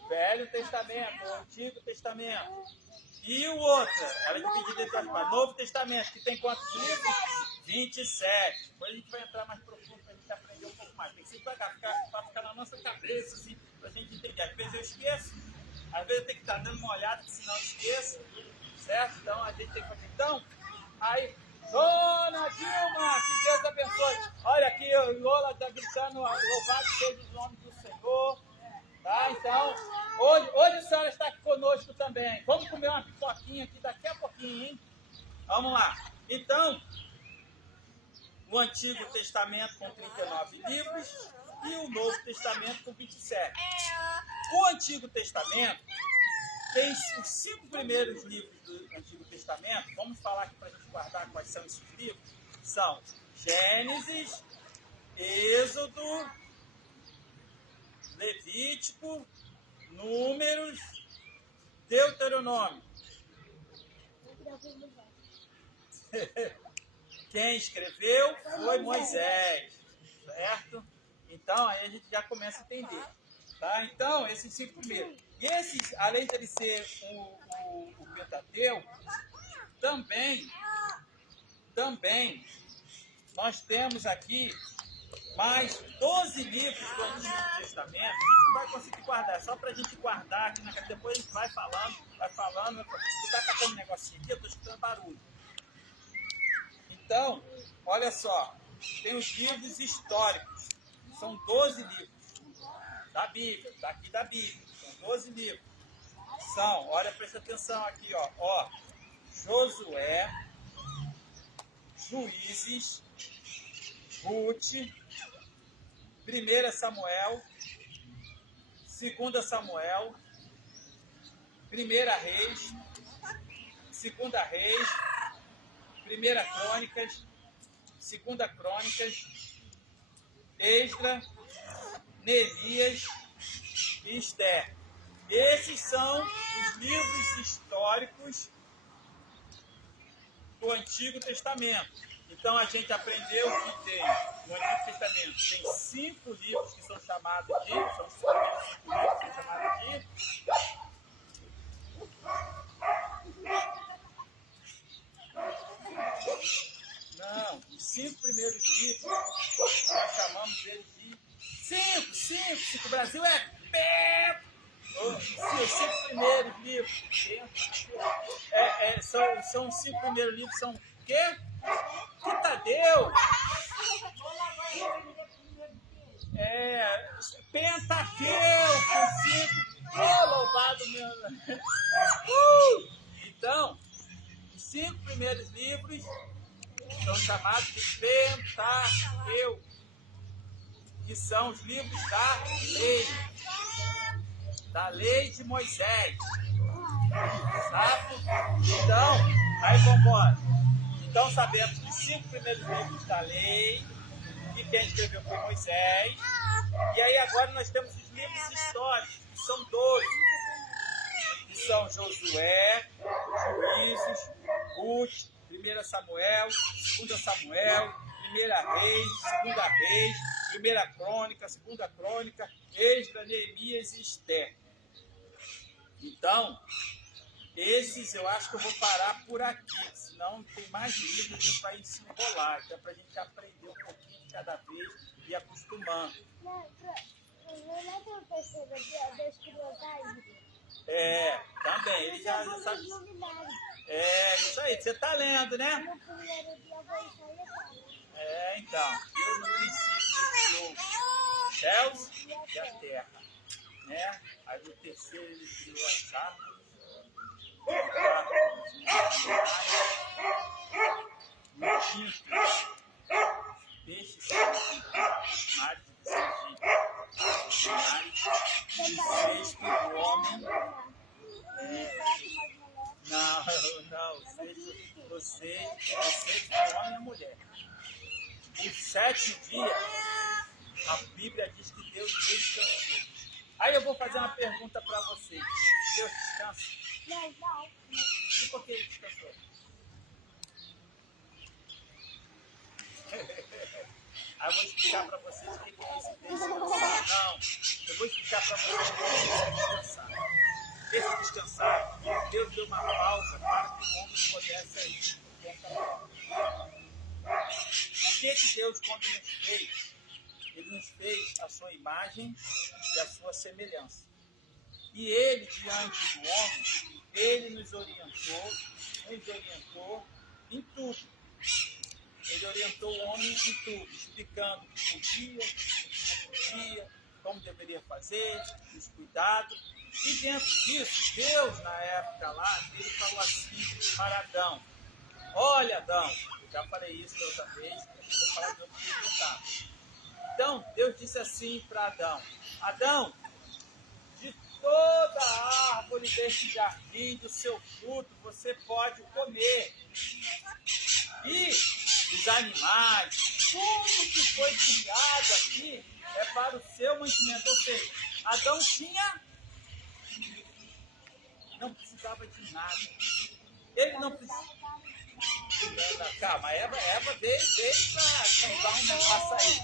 Velho Testamento, o Antigo Testamento. E o outro, ela é dividida em 2 partes. Novo Testamento, que tem quantos livros? 27. Depois a gente vai entrar mais profundo para a gente aprender um pouco mais. Tem que ser devagar, para ficar na nossa cabeça, assim, para a gente entender. Às vezes eu esqueço, às vezes eu tenho que estar dando uma olhada, senão eu esqueço. Certo? Então a gente tem que fazer. Então, aí, Dona Dilma, que Deus abençoe. Olha aqui, o Lola está gritando, louvado seja o nome do Senhor. Tá? Então, hoje a senhora está aqui conosco também. Vamos comer uma pipoquinha aqui daqui a pouquinho, hein? Vamos lá. Então, o Antigo Testamento com 39 livros e o Novo Testamento com 27. O Antigo Testamento tem os 5 primeiros livros do Antigo Testamento. Vamos falar aqui para a gente guardar quais são esses livros. São Gênesis, Êxodo, Levítico, Números, Deuteronômio. Quem escreveu foi Moisés, certo? Então, aí a gente já começa a entender. Tá? Então, esses 5 primeiros. E esses, além de ele ser o Pentateuco, também nós temos aqui mais 12 livros do Antigo Testamento. A gente não vai conseguir guardar, só para a gente guardar aqui na casa. Depois a gente vai falando. Você está catando um negocinho aqui, eu estou escutando barulho. Então, olha só, tem os livros históricos. São 12 livros da Bíblia, daqui da Bíblia. São 12 livros. Olha, presta atenção aqui, ó. Josué, Juízes, Ruth, 1 Samuel, 2 Samuel, 1 Reis, 2 Reis, 1 Crônicas, 2 Crônicas, Esdras, Neemias e Esther. Esses são os livros históricos do Antigo Testamento. Então a gente aprendeu que tem, no Antigo Testamento, tem 5 livros que são chamados de, Não, os 5 primeiros livros, nós chamamos eles de 5. O Brasil é pé. Os 5 primeiros livros. São os 5 primeiros livros, são o quê? Que Tadeu? Pentateuco, 5. Oh, louvado meu. Então, os 5 primeiros livros são chamados de Pentateuco, que são os livros da lei de Moisés. Sabe? Então, aí vamos embora. Então, sabemos que os 5 primeiros livros da lei, que quem escreveu foi Moisés. E aí agora nós temos os livros históricos, que são 12, que são Josué, Juízes, Ruth, 1 Samuel, 2 Samuel, 1 Reis, 2 Reis, 1 Crônica, 2 Crônica, Esdras, Neemias e Esther. Então, esses eu acho que eu vou parar por aqui, senão tem mais livros e vai se enrolar. Então, para a gente aprender um pouquinho de cada vez e acostumando. Também, ele já sabe. Isso aí, você está lendo, né? Então, Deus no princípio criou os céus e a terra, né? Aí no terceiro ele criou as árvores, no quinto, peixes, mares e sexto, o homem. Não, o sexto, o homem e a mulher. O 7º dia, a Bíblia diz que Deus descansou. Aí eu vou fazer uma pergunta para vocês. Deus descansa? Não. E por que ele descansou? Aí eu vou explicar para vocês o que é esse descansar. Não, eu vou explicar para vocês o que é descansar. Esse descansar, Deus deu uma pausa para que o homem pudesse ir. O que Deus, quando nos fez? Ele nos fez a sua imagem e a sua semelhança. E ele, diante do homem, ele nos orientou em tudo. Ele orientou o homem em tudo, explicando o que podia, o que não podia, como deveria fazer, os cuidados. E dentro disso, Deus, na época lá, ele falou assim para Adão: olha, Adão, já falei isso da outra vez, vou falar de outro que. Então, Deus disse assim para Adão: Adão, de toda a árvore deste jardim, do seu fruto, você pode comer. E os animais, tudo que foi criado aqui é para o seu mantimento. Ou seja, Adão não precisava de nada. Ele não precisava. Calma, a Eva veio para cantar um negócio aí.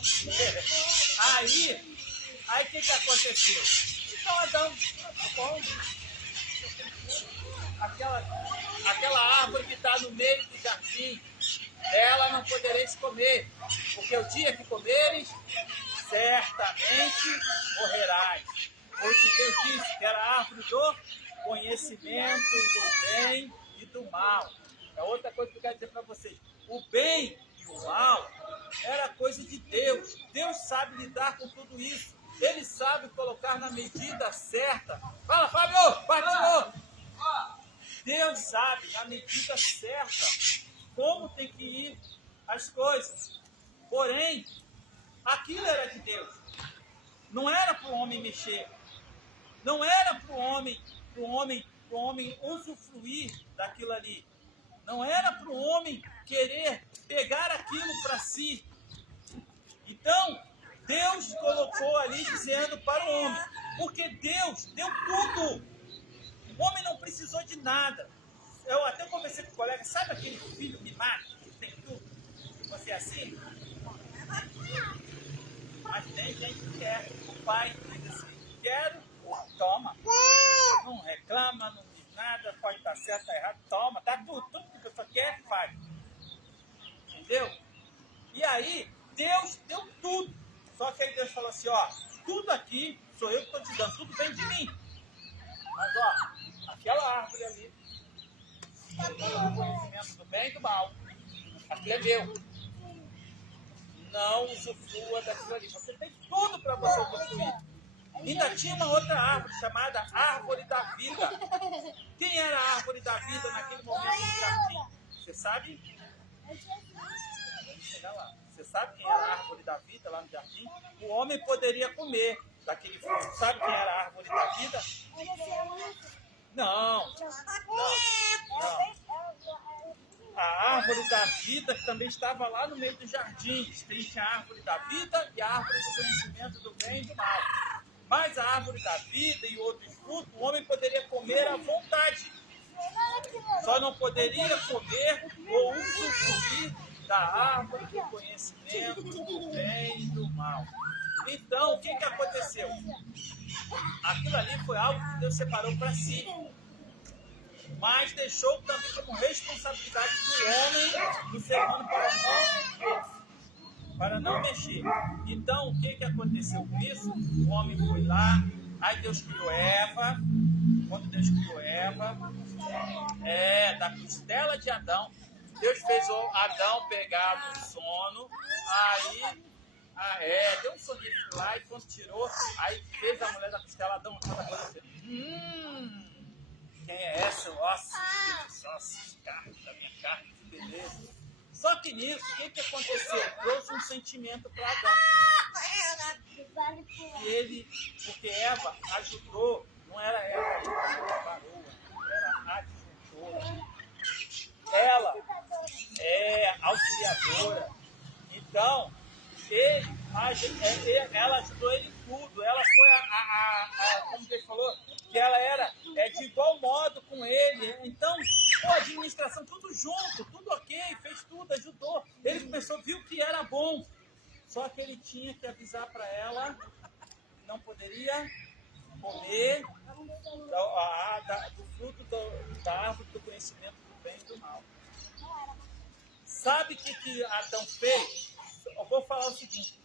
Aí o que aconteceu? Então Adão, tá bom, aquela árvore que está no meio do jardim, dela não podereis comer, porque o dia que comeres, certamente morrerás. Porque Deus disse que era a árvore do conhecimento do bem e do mal. É outra coisa que eu quero dizer para vocês. O bem e o mal era coisa de Deus. Deus sabe lidar com tudo isso. Ele sabe colocar na medida certa. Fala, Fábio! Partiu! Deus sabe, na medida certa, como tem que ir as coisas. Porém, aquilo era de Deus. Não era para o homem mexer. Não era para o homem usufruir daquilo ali. Não era para o homem querer pegar aquilo para si. Então, Deus colocou ali dizendo para o homem, porque Deus deu tudo. O homem não precisou de nada. Eu até conversei com o colega, sabe aquele filho mimado que tem tudo? Você é assim? Mas tem gente que quer. O pai diz assim, quero, toma. Não reclama, não diz nada, pode estar certo, estar errado, toma. Tá tudo que a pessoa quer, faz. Entendeu? E aí, Deus deu tudo. Só que aí Deus falou assim, ó, tudo aqui sou eu que estou te dando, tudo vem de mim. Mas ó, aquela árvore ali, o conhecimento do bem e do mal, aquilo é meu. Não usufrua daquilo ali. Você tem tudo para você usufruir. Ainda tinha uma outra árvore chamada Árvore da Vida. Quem era a Árvore da Vida naquele momento no jardim? Você sabe? Vamos chegar lá. Você sabe quem era a Árvore da Vida lá no jardim? O homem poderia comer daquele fruto. Sabe quem era a Árvore da Vida? Não. A Árvore da Vida também estava lá no meio dos jardins. Tinha a Árvore da Vida e a Árvore do Conhecimento do Bem e do Mal. Mas a Árvore da Vida e outros frutos, o homem poderia comer à vontade. Só não poderia comer ou usufruir da Árvore do Conhecimento do Bem e do Mal. Então, o que aconteceu? Aquilo ali foi algo que Deus separou para si. Mas deixou também como responsabilidade do homem, do ser humano, para não mexer. Então, o que aconteceu com isso? O homem foi lá, aí Deus criou Eva. Quando Deus criou Eva, da costela de Adão, Deus fez o Adão pegar no sono, aí deu um soninho lá e quando tirou, aí fez a mulher da costela, Adão estava assim, quem é essa? Nossa, carne da minha carne, que beleza. Só que nisso, o que aconteceu? Trouxe um sentimento para Adão. E ele, porque Eva ajudou, não era Eva que era varoa, era adjuntora. Ela é auxiliadora. Então, ela ajudou ele em tudo. Ela foi como Deus falou, que ela era de igual modo com ele. Então, a administração, tudo junto, tudo ok, fez tudo, ajudou. Ele começou, viu que era bom. Só que ele tinha que avisar para ela que não poderia comer do fruto da árvore do conhecimento do bem e do mal. Sabe o que Adão fez? Eu vou falar o seguinte.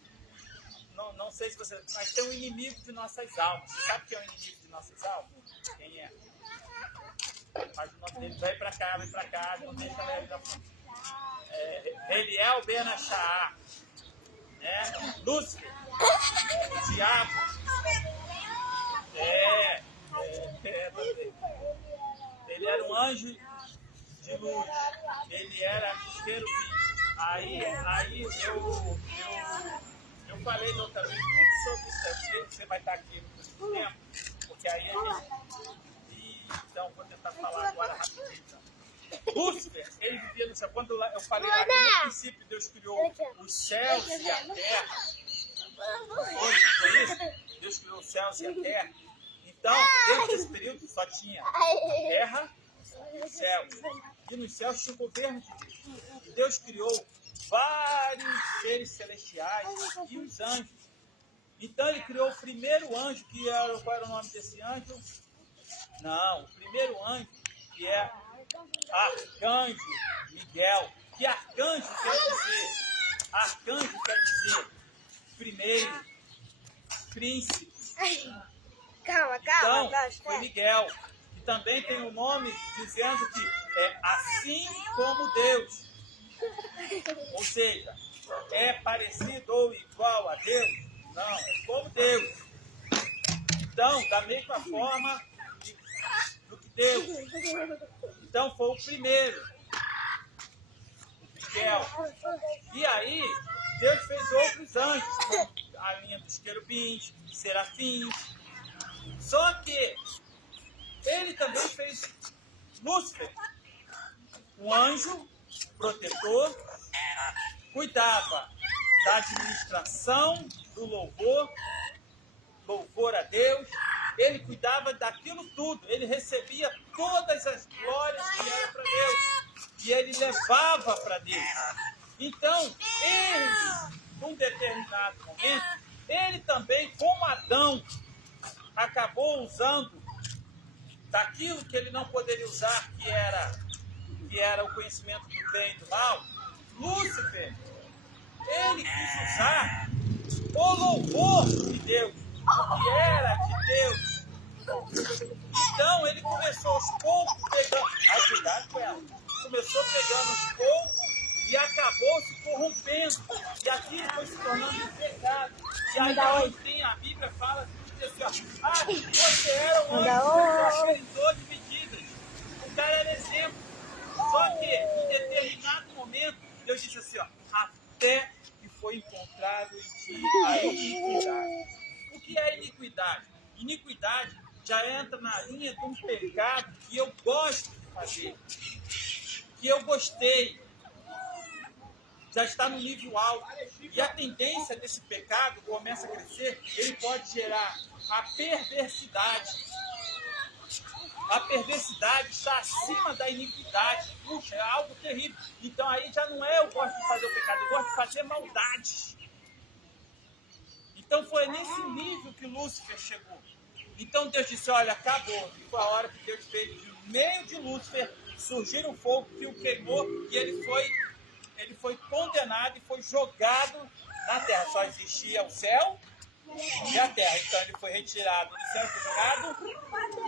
Não sei se você... Mas tem um inimigo de nossas almas. Você sabe quem é o inimigo de nossas almas? Quem é? Mas o nome dele vem pra cá, não deixa ele na frente. Eliel Ben Achá, Lúcifer, o diabo. Ele era um anjo de luz. Ele era querubim. Aí eu falei da outra vez muito sobre isso. Você vai estar aqui no tempo, porque aí a gente... Então, vou tentar falar agora rapidinho. Então. Lúcifer, ele vivia no céu. Quando eu falei lá que no princípio Deus criou os céus e a terra. Foi isso? Deus criou os céus e a terra. Então, dentro desse período só tinha terra e céu. E nos céus tinha o governo de Deus. E Deus criou vários seres celestiais e os anjos. Então ele criou o primeiro anjo, qual era o nome desse anjo? Não, o primeiro anjo, que é Arcanjo Miguel. Que arcanjo quer dizer? Arcanjo quer dizer primeiro, príncipe. Calma. Então, foi Miguel. E também tem o nome dizendo que é assim como Deus. Ou seja, é parecido ou igual a Deus? Não, é como Deus. Então, da mesma forma do que Deus. Então, foi o primeiro, Miguel. E aí, Deus fez outros anjos, a linha dos querubins, serafins. Só que ele também fez Lúcifer, um anjo protetor, cuidava da administração, do louvor a Deus. Ele cuidava daquilo tudo, ele recebia todas as glórias que eram para Deus, e ele levava para Deus. Então, ele, num determinado momento, ele também, como Adão, acabou usando daquilo que ele não poderia usar, que era o conhecimento do bem e do mal. Lúcifer ele quis usar o louvor de Deus, o que era de Deus. Então ele começou aos poucos pegando, cuidado com ela, começou pegando aos poucos e acabou se corrompendo. E aquilo foi se tornando um pecado. E aí tem a Bíblia fala assim, você era um anjo de medidas. O cara era exemplo. Só que em determinado momento, Deus disse assim, até que foi encontrado em ti a iniquidade. O que é iniquidade? Iniquidade já entra na linha de um pecado que eu gosto de fazer, que eu gostei, já está no nível alto. E a tendência desse pecado começa a crescer, ele pode gerar a perversidade. A perversidade está acima da iniquidade. Puxa, é algo terrível. Então aí já não é eu gosto de fazer o pecado, eu gosto de fazer maldades. Então foi nesse nível que Lúcifer chegou. Então Deus disse, olha, acabou. E foi a hora que Deus fez, de meio de Lúcifer, surgir um fogo que o queimou e ele foi condenado e foi jogado na terra. Só existia o céu e a terra. Então ele foi retirado do céu e foi jogado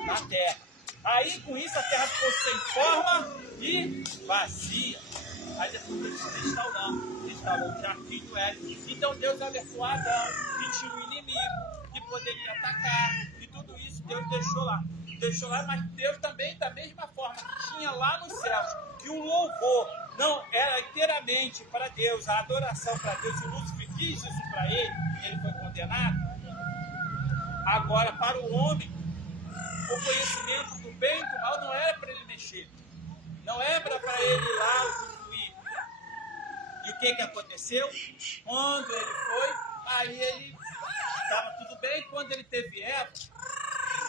na terra. Aí com isso a terra ficou sem forma e vazia. Aí depois ele foi restaurando. Restaurou o jardim do Éden. Então Deus alertou a Adão que tinha um inimigo que poderia atacar. E tudo isso Deus deixou lá. Deixou lá, mas Deus também, da mesma forma que tinha lá nos céus, que o louvor não era inteiramente para Deus, a adoração para Deus, e Lúcifer quis isso para ele, e ele foi condenado. Agora, para o homem, o conhecimento do bem e do mal não era para ele mexer, não era para ele ir lá usufruir. E o que aconteceu? Quando ele foi, aí ele estava tudo bem, quando ele teve Eva,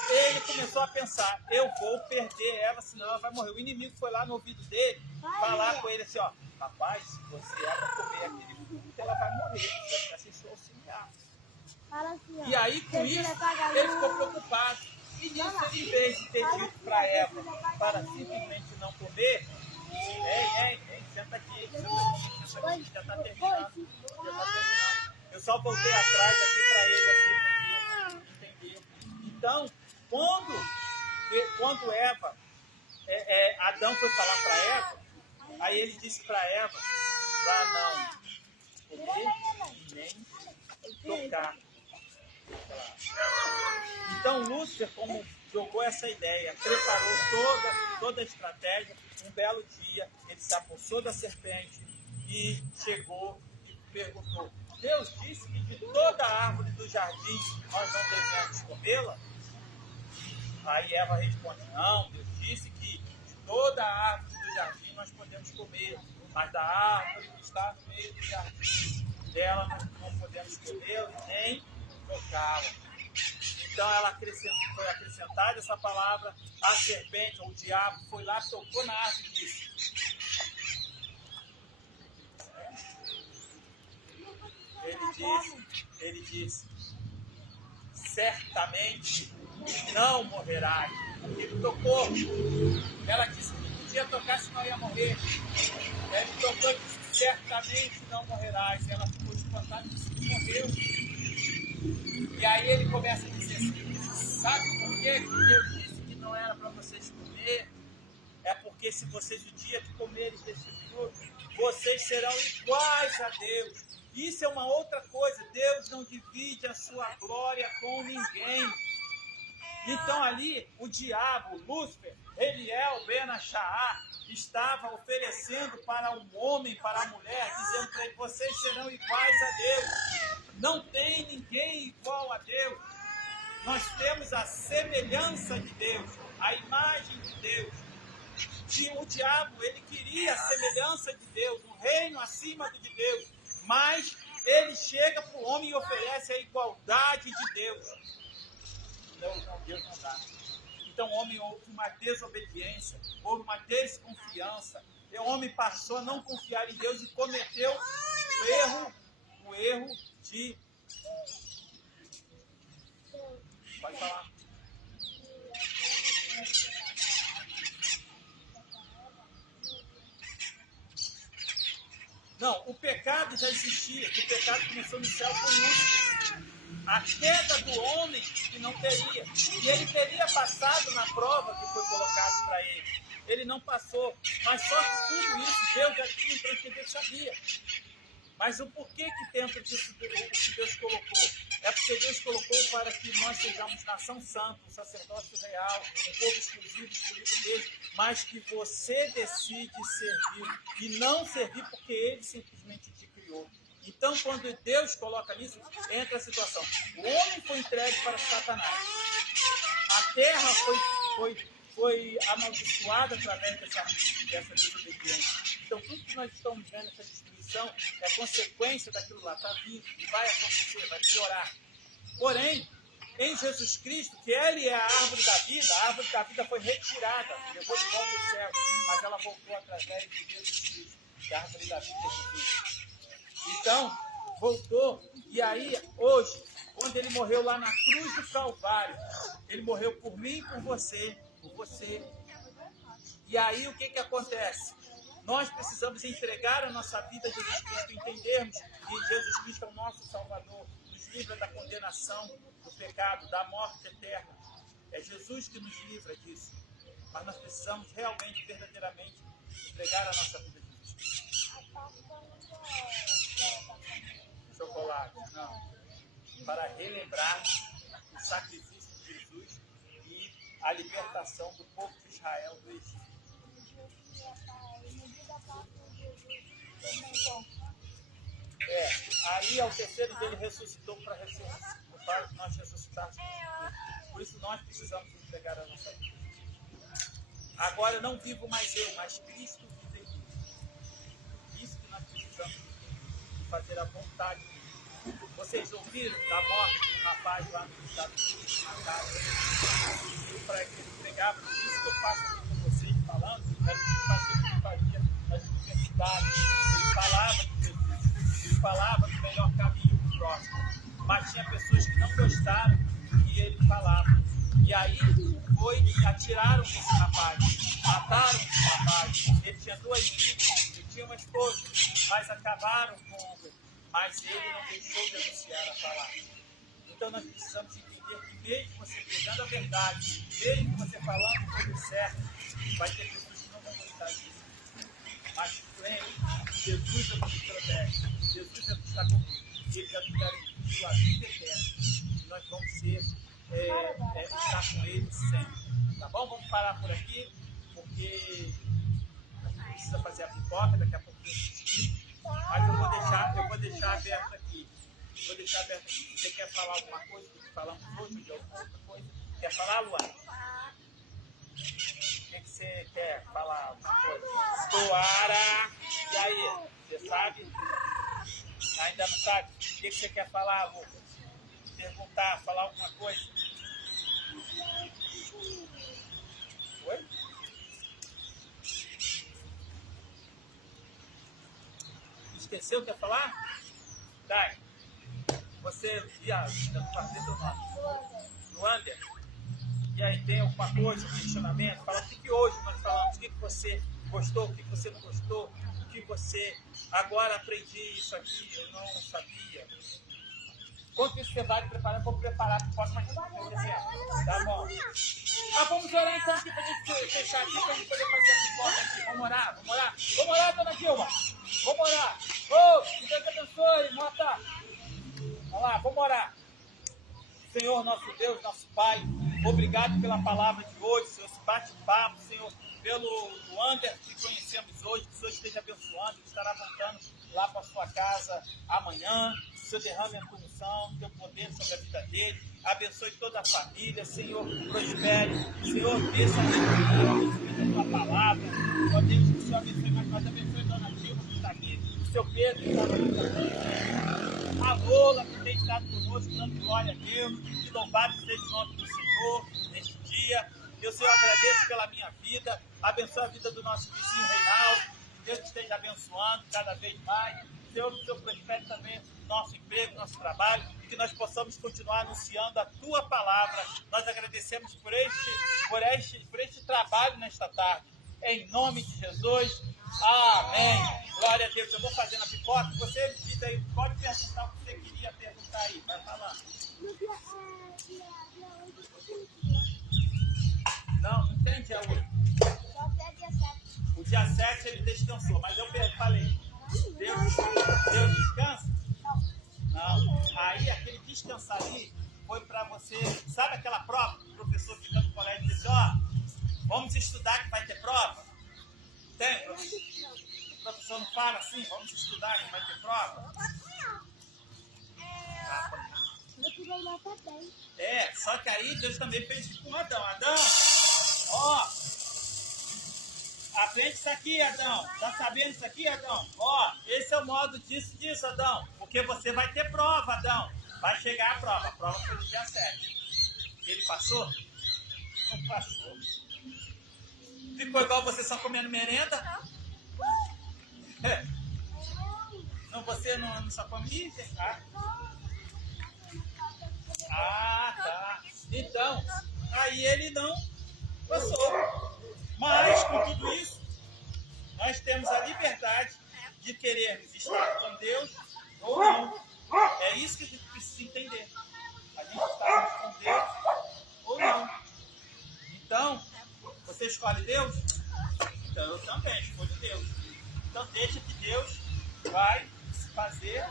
ele começou a pensar, eu vou perder ela, senão ela vai morrer. O inimigo foi lá no ouvido dele, falar com ele assim, rapaz, se você ela comer aquele fruto, ela vai morrer, você vai ficar sem seu auxiliar. E aí, com isso, ele ficou preocupado. E nisso, ele, em vez de ter dito para Eva, para simplesmente não comer, senta aqui, já está terminando. Eu só voltei atrás aqui para ele, aqui, porque entendeu. Então, quando Eva, Adão foi falar para Eva, aí ele disse para Eva, para não comer e nem tocar. Então Lúcifer, como jogou essa ideia, preparou toda a estratégia, um belo dia ele se apossou da serpente e chegou e perguntou, Deus disse que de toda a árvore do jardim nós não devemos comê-la? Aí Eva responde, não, Deus disse que de toda a árvore do jardim nós podemos comer, mas da árvore que está no meio do jardim, dela nós não podemos comê-la nem tocá-la. Então foi acrescentada essa palavra, a serpente, ou o diabo, foi lá, tocou na árvore e disse, ele disse, certamente não morrerás. Ele tocou, ela disse que não podia tocar senão ia morrer. Ele tocou e disse, certamente não morrerás. Ela ficou espantada e disse que morreu. E aí ele começa a dizer assim, sabe por que Deus disse que não era para vocês comer? É porque se vocês o dia que comerem desse fruto, vocês serão iguais a Deus. Isso é uma outra coisa, Deus não divide a sua glória com ninguém. Então ali, o diabo, Lúcifer, Eliel, Ben-Shaar, estava oferecendo para um homem, para a mulher, dizendo para ele, vocês serão iguais a Deus. Não tem ninguém igual a Deus. Nós temos a semelhança de Deus, a imagem de Deus. E o diabo, ele queria a semelhança de Deus, um reino acima do de Deus. Mas ele chega para o homem e oferece a igualdade de Deus. Não, Deus não dá. Então o homem houve uma desobediência, houve uma desconfiança. E o homem passou a não confiar em Deus e cometeu o erro de... Pode falar. Não, o pecado pecado já existia, que o pecado começou no céu com Lúcifer. A queda do homem que não teria. E ele teria passado na prova que foi colocada para ele. Ele não passou. Mas só que tudo isso Deus já tinha, porque Deus sabia. Mas o porquê que dentro disso o que Deus colocou? É porque Deus colocou para que nós sejamos nação santa, um sacerdócio real, um povo exclusivo, escolhido dele, mas que você decide servir e não servir porque ele simplesmente te criou. Então, quando Deus coloca nisso, entra a situação. O homem foi entregue para Satanás. A terra foi amaldiçoada através dessa desobediência. Então, tudo que nós estamos vendo, essa destruição, é consequência daquilo lá. Está vindo e vai acontecer, vai piorar. Porém, em Jesus Cristo, que Ele é a árvore da vida foi retirada, levou de volta ao céu, mas ela voltou através de Jesus Cristo, que a árvore da vida é Jesus. Então, voltou, e aí, hoje, quando ele morreu lá na cruz do Calvário, ele morreu por mim e por você. E aí, o que acontece? Nós precisamos entregar a nossa vida a Jesus Cristo, entendermos que Jesus Cristo é o nosso Salvador, nos livra da condenação, do pecado, da morte eterna. É Jesus que nos livra disso. Mas nós precisamos realmente, verdadeiramente, entregar a nossa vida a Jesus Cristo. Chocolate, não. Para relembrar o sacrifício de Jesus e a libertação do povo de Israel do Egito. Aí ao terceiro dia ele ressuscitou para nós ressuscitarmos. Por isso nós precisamos entregar a nossa vida. Agora não vivo mais eu, mas Cristo vive em mim. Isso que nós precisamos fazer a vontade de Deus. Vocês ouviram da morte de um rapaz lá nos Estados Unidos, na casa, para que ele pregava. Isso que eu faço aqui com vocês, falando, era o que ele fazia nas universidades. Ele falava de Jesus, ele falava do melhor caminho para o próximo. Mas tinha pessoas que não gostaram do que ele falava. E aí atiraram esse rapaz, mataram esse rapaz. Ele tinha 2 filhos, ele tinha uma esposa, mas acabaram com. Mas ele não deixou de anunciar a palavra. Então nós precisamos entender que mesmo você pregando a verdade, mesmo você falando tudo certo, vai ter pessoas que não vão gostar disso. Mas lembre, Jesus é o que protege, Jesus é o que está comigo. E ele já nos garantiu a vida eterna. E nós vamos estar com ele sempre. Tá bom? Vamos parar por aqui, porque a gente precisa fazer a pipoca, daqui a pouco a gente. Mas eu vou deixar aberto aqui. Você quer falar alguma coisa do que falamos hoje, de alguma outra coisa? Quer falar, Luana? O que você quer falar? Alguma coisa? Luara! E aí? Você sabe? Ainda não sabe? O que você quer falar, Lucas? Perguntar, falar alguma coisa? Oi? Esqueceu o que ia falar? Dai, você ia no quarteto nosso. Luander? E aí tem alguma coisa, um questionamento? Fala o que hoje nós falamos, o que você gostou, o que você não gostou, o que você... Agora aprendi isso aqui, eu não sabia. Quanto isso você vai preparar? Vou preparar para o próximo aqui. Tá bom. Vamos orar então aqui para a gente fechar aqui, para a gente poder fazer a pipoca aqui. Vamos orar. Vamos orar, dona Dilma. Vamos orar. Que Deus te abençoe, Mota. Vamos lá, vamos orar. Senhor, nosso Deus, nosso Pai, obrigado pela palavra de hoje, Senhor, esse bate-papo, Senhor, pelo Wander que conhecemos hoje, que o Senhor esteja abençoando, que estará voltando lá para a sua casa amanhã. O Senhor derrame a tua unção, teu poder sobre a vida dele, abençoe toda a família, Senhor, prospere, Senhor, desça a tua palavra, ó Deus, que o Senhor abençoe mais, mas abençoe a dona Dilma que está aqui, o seu Pedro que está aqui também, a Lola que tem estado conosco, dando glória a Deus, e louvado seja o nome do Senhor neste dia. Eu, Senhor, agradeço pela minha vida, abençoe a vida do nosso vizinho Reinaldo, que Deus esteja abençoando cada vez mais. Senhor, que o Senhor prospere também nosso emprego, nosso trabalho, e que nós possamos continuar anunciando a Tua palavra. Nós agradecemos por este trabalho nesta tarde. Em nome de Jesus, Amém. Glória a Deus. Eu vou fazendo a pipoca. Você diz aí, pode perguntar o que você queria perguntar aí. Vai falando. Não entendi a outra. O dia 7 ele descansou, mas eu falei, Deus descansa? Não. Aí aquele descansar ali foi para você, sabe aquela prova que o professor fica no colégio e diz, ó, vamos estudar que vai ter prova? Tem, professor? O professor não fala assim, vamos estudar que vai ter prova? Só que aí Deus também fez isso com Adão. Adão, ó, aprende isso aqui, Adão. Tá sabendo isso aqui, Adão? Ó, esse é o modo disso, Adão. Porque você vai ter prova, Adão. Vai chegar a prova. A prova foi no dia 7. Ele passou? Não passou. Ficou igual vocês estão comendo merenda? Não, você não só come isso? Tá. Então, aí ele não passou. Mas, com tudo isso, nós temos a liberdade de querermos estar com Deus ou não. É isso que a gente precisa entender. A gente está com Deus ou não. Então, você escolhe Deus? Então eu também escolho Deus. Então deixa que Deus vai fazer.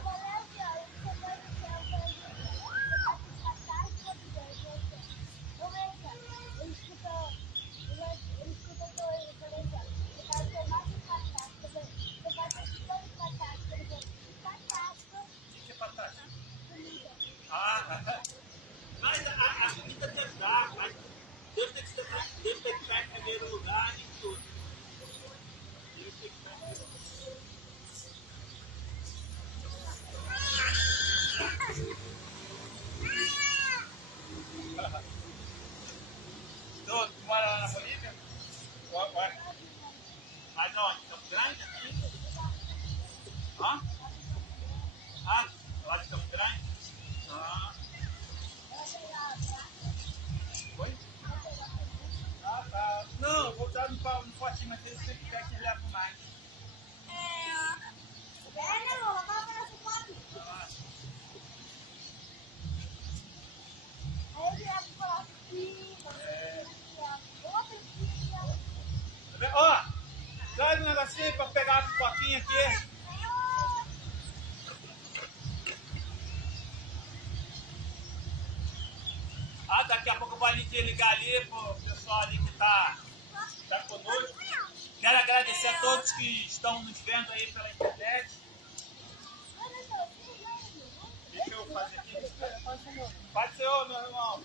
O que é batata? Mas a comida te ajudar, mas Deus tem que estar em primeiro lugar em tudo. Deus tem que estar em primeiro lugar. Tu mora lá na Bolívia? Mas onde? Campo Grande? Lá de Campo Grande? Oi? Tá. Não, eu vou dar no potinho, mas ele sempre quer que leve mais. Ó, traz um negocinho pra pegar a pipoquinha aqui. Daqui a pouco eu vou ali ligar ali pro pessoal ali que tá conosco. Quero agradecer a todos que estão nos vendo aí pela internet. Deixa eu fazer aqui. Pode ser, ô, meu irmão.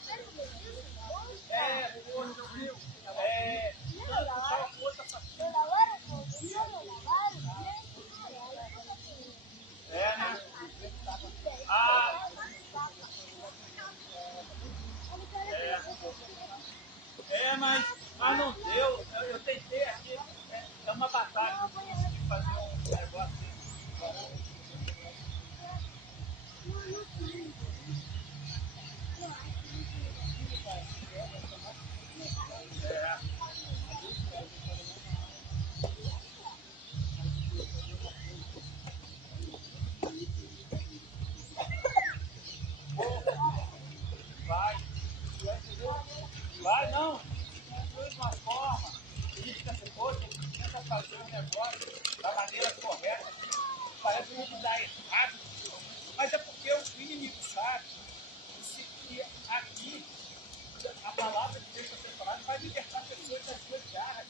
Poxa, viu? Mas não deu. Eu tentei aqui. É uma batalha. Eu consegui fazer um negócio assim. Vai não. De uma forma que a gente pensa, poxa, a gente tenta fazer um negócio da maneira correta. Parece que não dá errado. Mas é porque o inimigo sabe que aqui a palavra de Deus que você falar vai libertar pessoas das suas garras.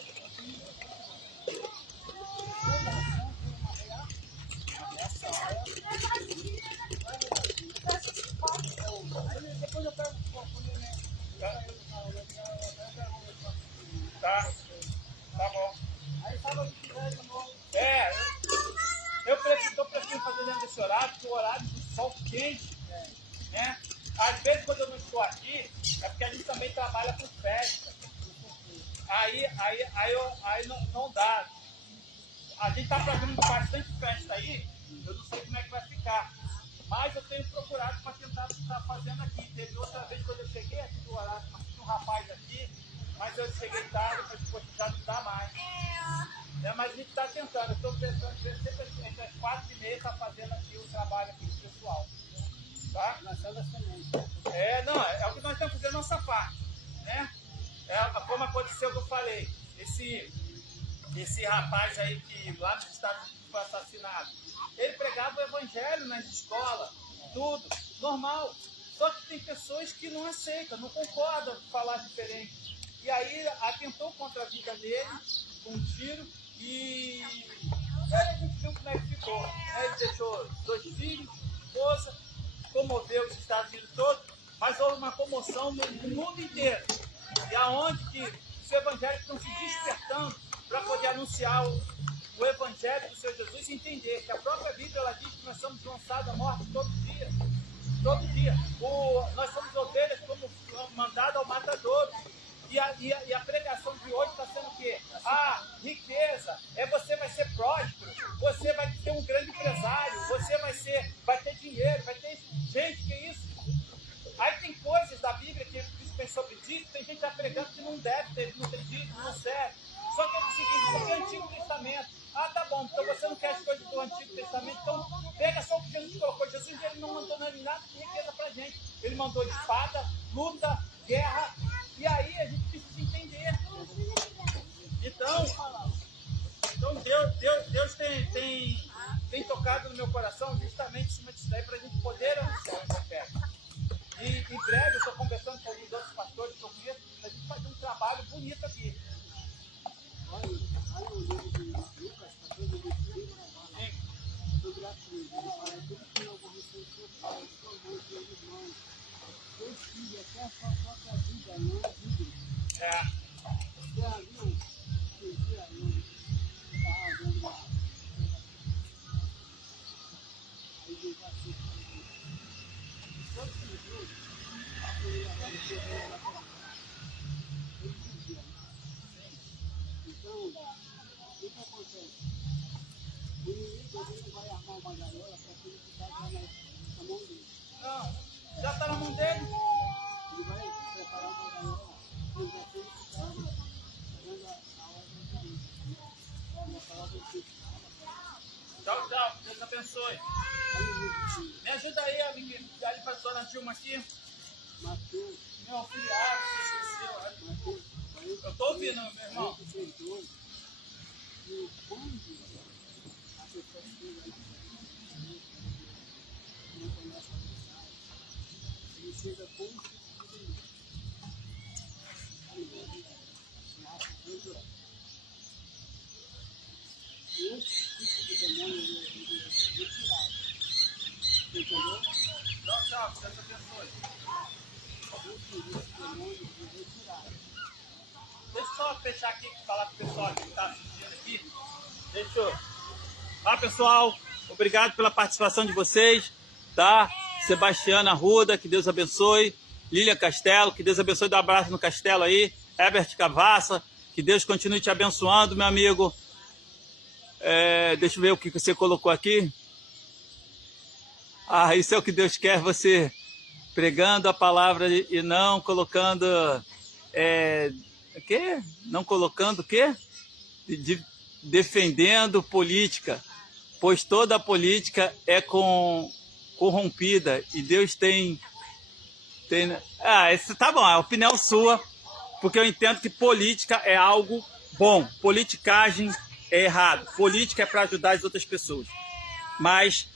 Depois eu pego Tá bom. Aí sábado que vem de novo. Eu prefiro fazer dentro desse horário, porque o horário do sol quente, né? Às vezes quando eu não estou aqui, é porque a gente também trabalha com festa. Aí não dá. A gente está fazendo bastante festa aí, eu não sei como é que vai ficar. Mas eu tenho procurado para tentar estar fazendo aqui. Teve outra vez quando eu cheguei aqui do horário, tinha um rapaz aqui, mas eu cheguei tarde, mas depois já não dá mais. Mas a gente está tentando. Eu estou pensando sempre entre as 4h30 está fazendo aqui o trabalho aqui do pessoal. Tá? Lançando a semente. Não, é o que nós estamos fazendo a nossa parte. Né? Como aconteceu que eu falei. Esse rapaz aí que lá nos Estados Unidos foi assassinado, ele pregava o evangelho nas escolas, tudo, normal. Só que tem pessoas que não aceitam, não concordam com falar diferente. E aí atentou contra a vida dele com um tiro e aí a gente viu como é que ficou. Ele deixou 2 filhos, esposa, comoveu os Estados Unidos todos, mas houve uma comoção no mundo inteiro. E aonde que os evangélicos estão se despertando para poder anunciar o evangelho do Senhor Jesus e entender que a própria Bíblia ela diz que nós somos lançados à morte todo dia. Todo dia. Nós somos ovelhas como mandado ao matadouro. E a pregação de hoje está sendo o quê? Riqueza. Você vai ser próspero. Você vai ter um grande empresário. Você vai ter dinheiro. Vai ter gente, que é isso? Aí tem coisas da Bíblia que tem sobre isso. Tem gente já pregando que não deve ter, não tem dito, não serve. Só que é o seguinte, porque é o Antigo Testamento. Tá bom, então você não quer as coisas do Antigo Testamento, então pega só o que Jesus colocou. Jesus ele não mandou nada de riqueza pra gente. Ele mandou espada, luta, guerra. E aí a gente precisa entender. Então Deus tem tocado no meu coração justamente em cima disso daí para a gente poder anunciar o evangelho. E em breve eu estou conversando com alguns outros pastores que eu conheço, para a gente fazer um trabalho bonito aqui. Olha o livro de Lucas, capítulo 25, sobre a cruz. Ele fala tudo que eu aborreceu o seu pai, sua mãe, seus irmãos, seus filhos, até a sua própria vida, não é vida. Você viu que dia eu estava vendo uma aí Deus assim, todos os dias, ele apareceu na terra. Então, o que acontece? O inimigo ele vai armar uma gaiola para que ele ficar na mão dele. Não, já está na mão dele. Ele vai preparar uma gaiola e ele vai ter que ficar dando a ordem dele. Uma palavra de Tchau, Deus abençoe. Me ajuda aí, ali para a dona Dilma aqui. Mateus. Meu auxiliar, você esqueceu. Eu estou ouvindo, meu irmão. E quando a pessoa chega não conhece a mensagem, ele chega com um tipo de demônio. Se acha dangerous. E esse tipo de demônio ele é retirado. Entendeu? Tchau, Deus abençoe. Esse demônio é retirado. Deixa eu só fechar aqui e falar com o pessoal que está assistindo aqui. Deixa eu... Olá, pessoal. Obrigado pela participação de vocês. Tá? Sebastiana Arruda, que Deus abençoe. Lília Castelo, que Deus abençoe. Dá um abraço no Castelo aí. Herbert Cavassa, que Deus continue te abençoando, meu amigo. Deixa eu ver o que você colocou aqui. Isso é o que Deus quer, você pregando a palavra e não colocando... quê? Não colocando o quê? Defendendo política, pois toda a política é corrompida e Deus tem... Isso tá bom, é a opinião sua, porque eu entendo que política é algo bom, politicagem é errado, política é para ajudar as outras pessoas, mas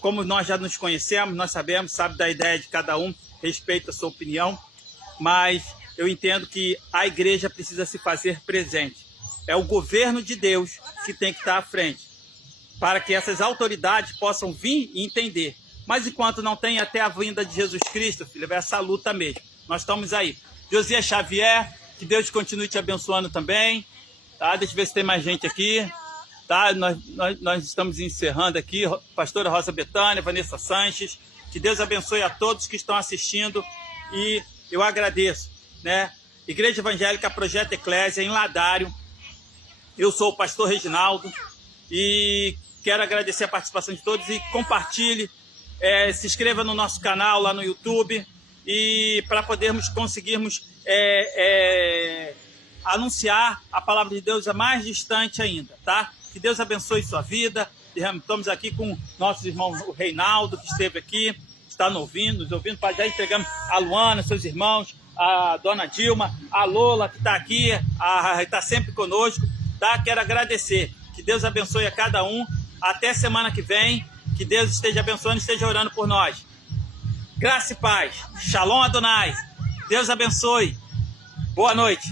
como nós já nos conhecemos, nós sabemos, sabe da ideia de cada um, respeito a sua opinião, mas eu entendo que a igreja precisa se fazer presente. É o governo de Deus que tem que estar à frente, para que essas autoridades possam vir e entender. Mas enquanto não tem até a vinda de Jesus Cristo, filho, é essa luta mesmo. Nós estamos aí. Josias Xavier, que Deus continue te abençoando também. Tá? Deixa eu ver se tem mais gente aqui. Tá? Nós estamos encerrando aqui. Pastora Rosa Betânia, Vanessa Sanches. Que Deus abençoe a todos que estão assistindo. E eu agradeço. Né? Igreja Evangélica Projeto Eclésia, em Ladário. Eu sou o pastor Reginaldo. E quero agradecer a participação de todos. E compartilhe. Se inscreva no nosso canal lá no YouTube. E para podermos conseguirmos anunciar a palavra de Deus a mais distante ainda, tá? Que Deus abençoe sua vida. Estamos aqui com nossos irmãos, o Reinaldo, que esteve aqui, está nos ouvindo. Pai, já entregamos a Luana, seus irmãos, a dona Dilma, a Lola, que está aqui, está sempre conosco, tá? Quero agradecer. Que Deus abençoe a cada um. Até semana que vem. Que Deus esteja abençoando e esteja orando por nós. Graça e paz. Shalom Adonai. Deus abençoe. Boa noite.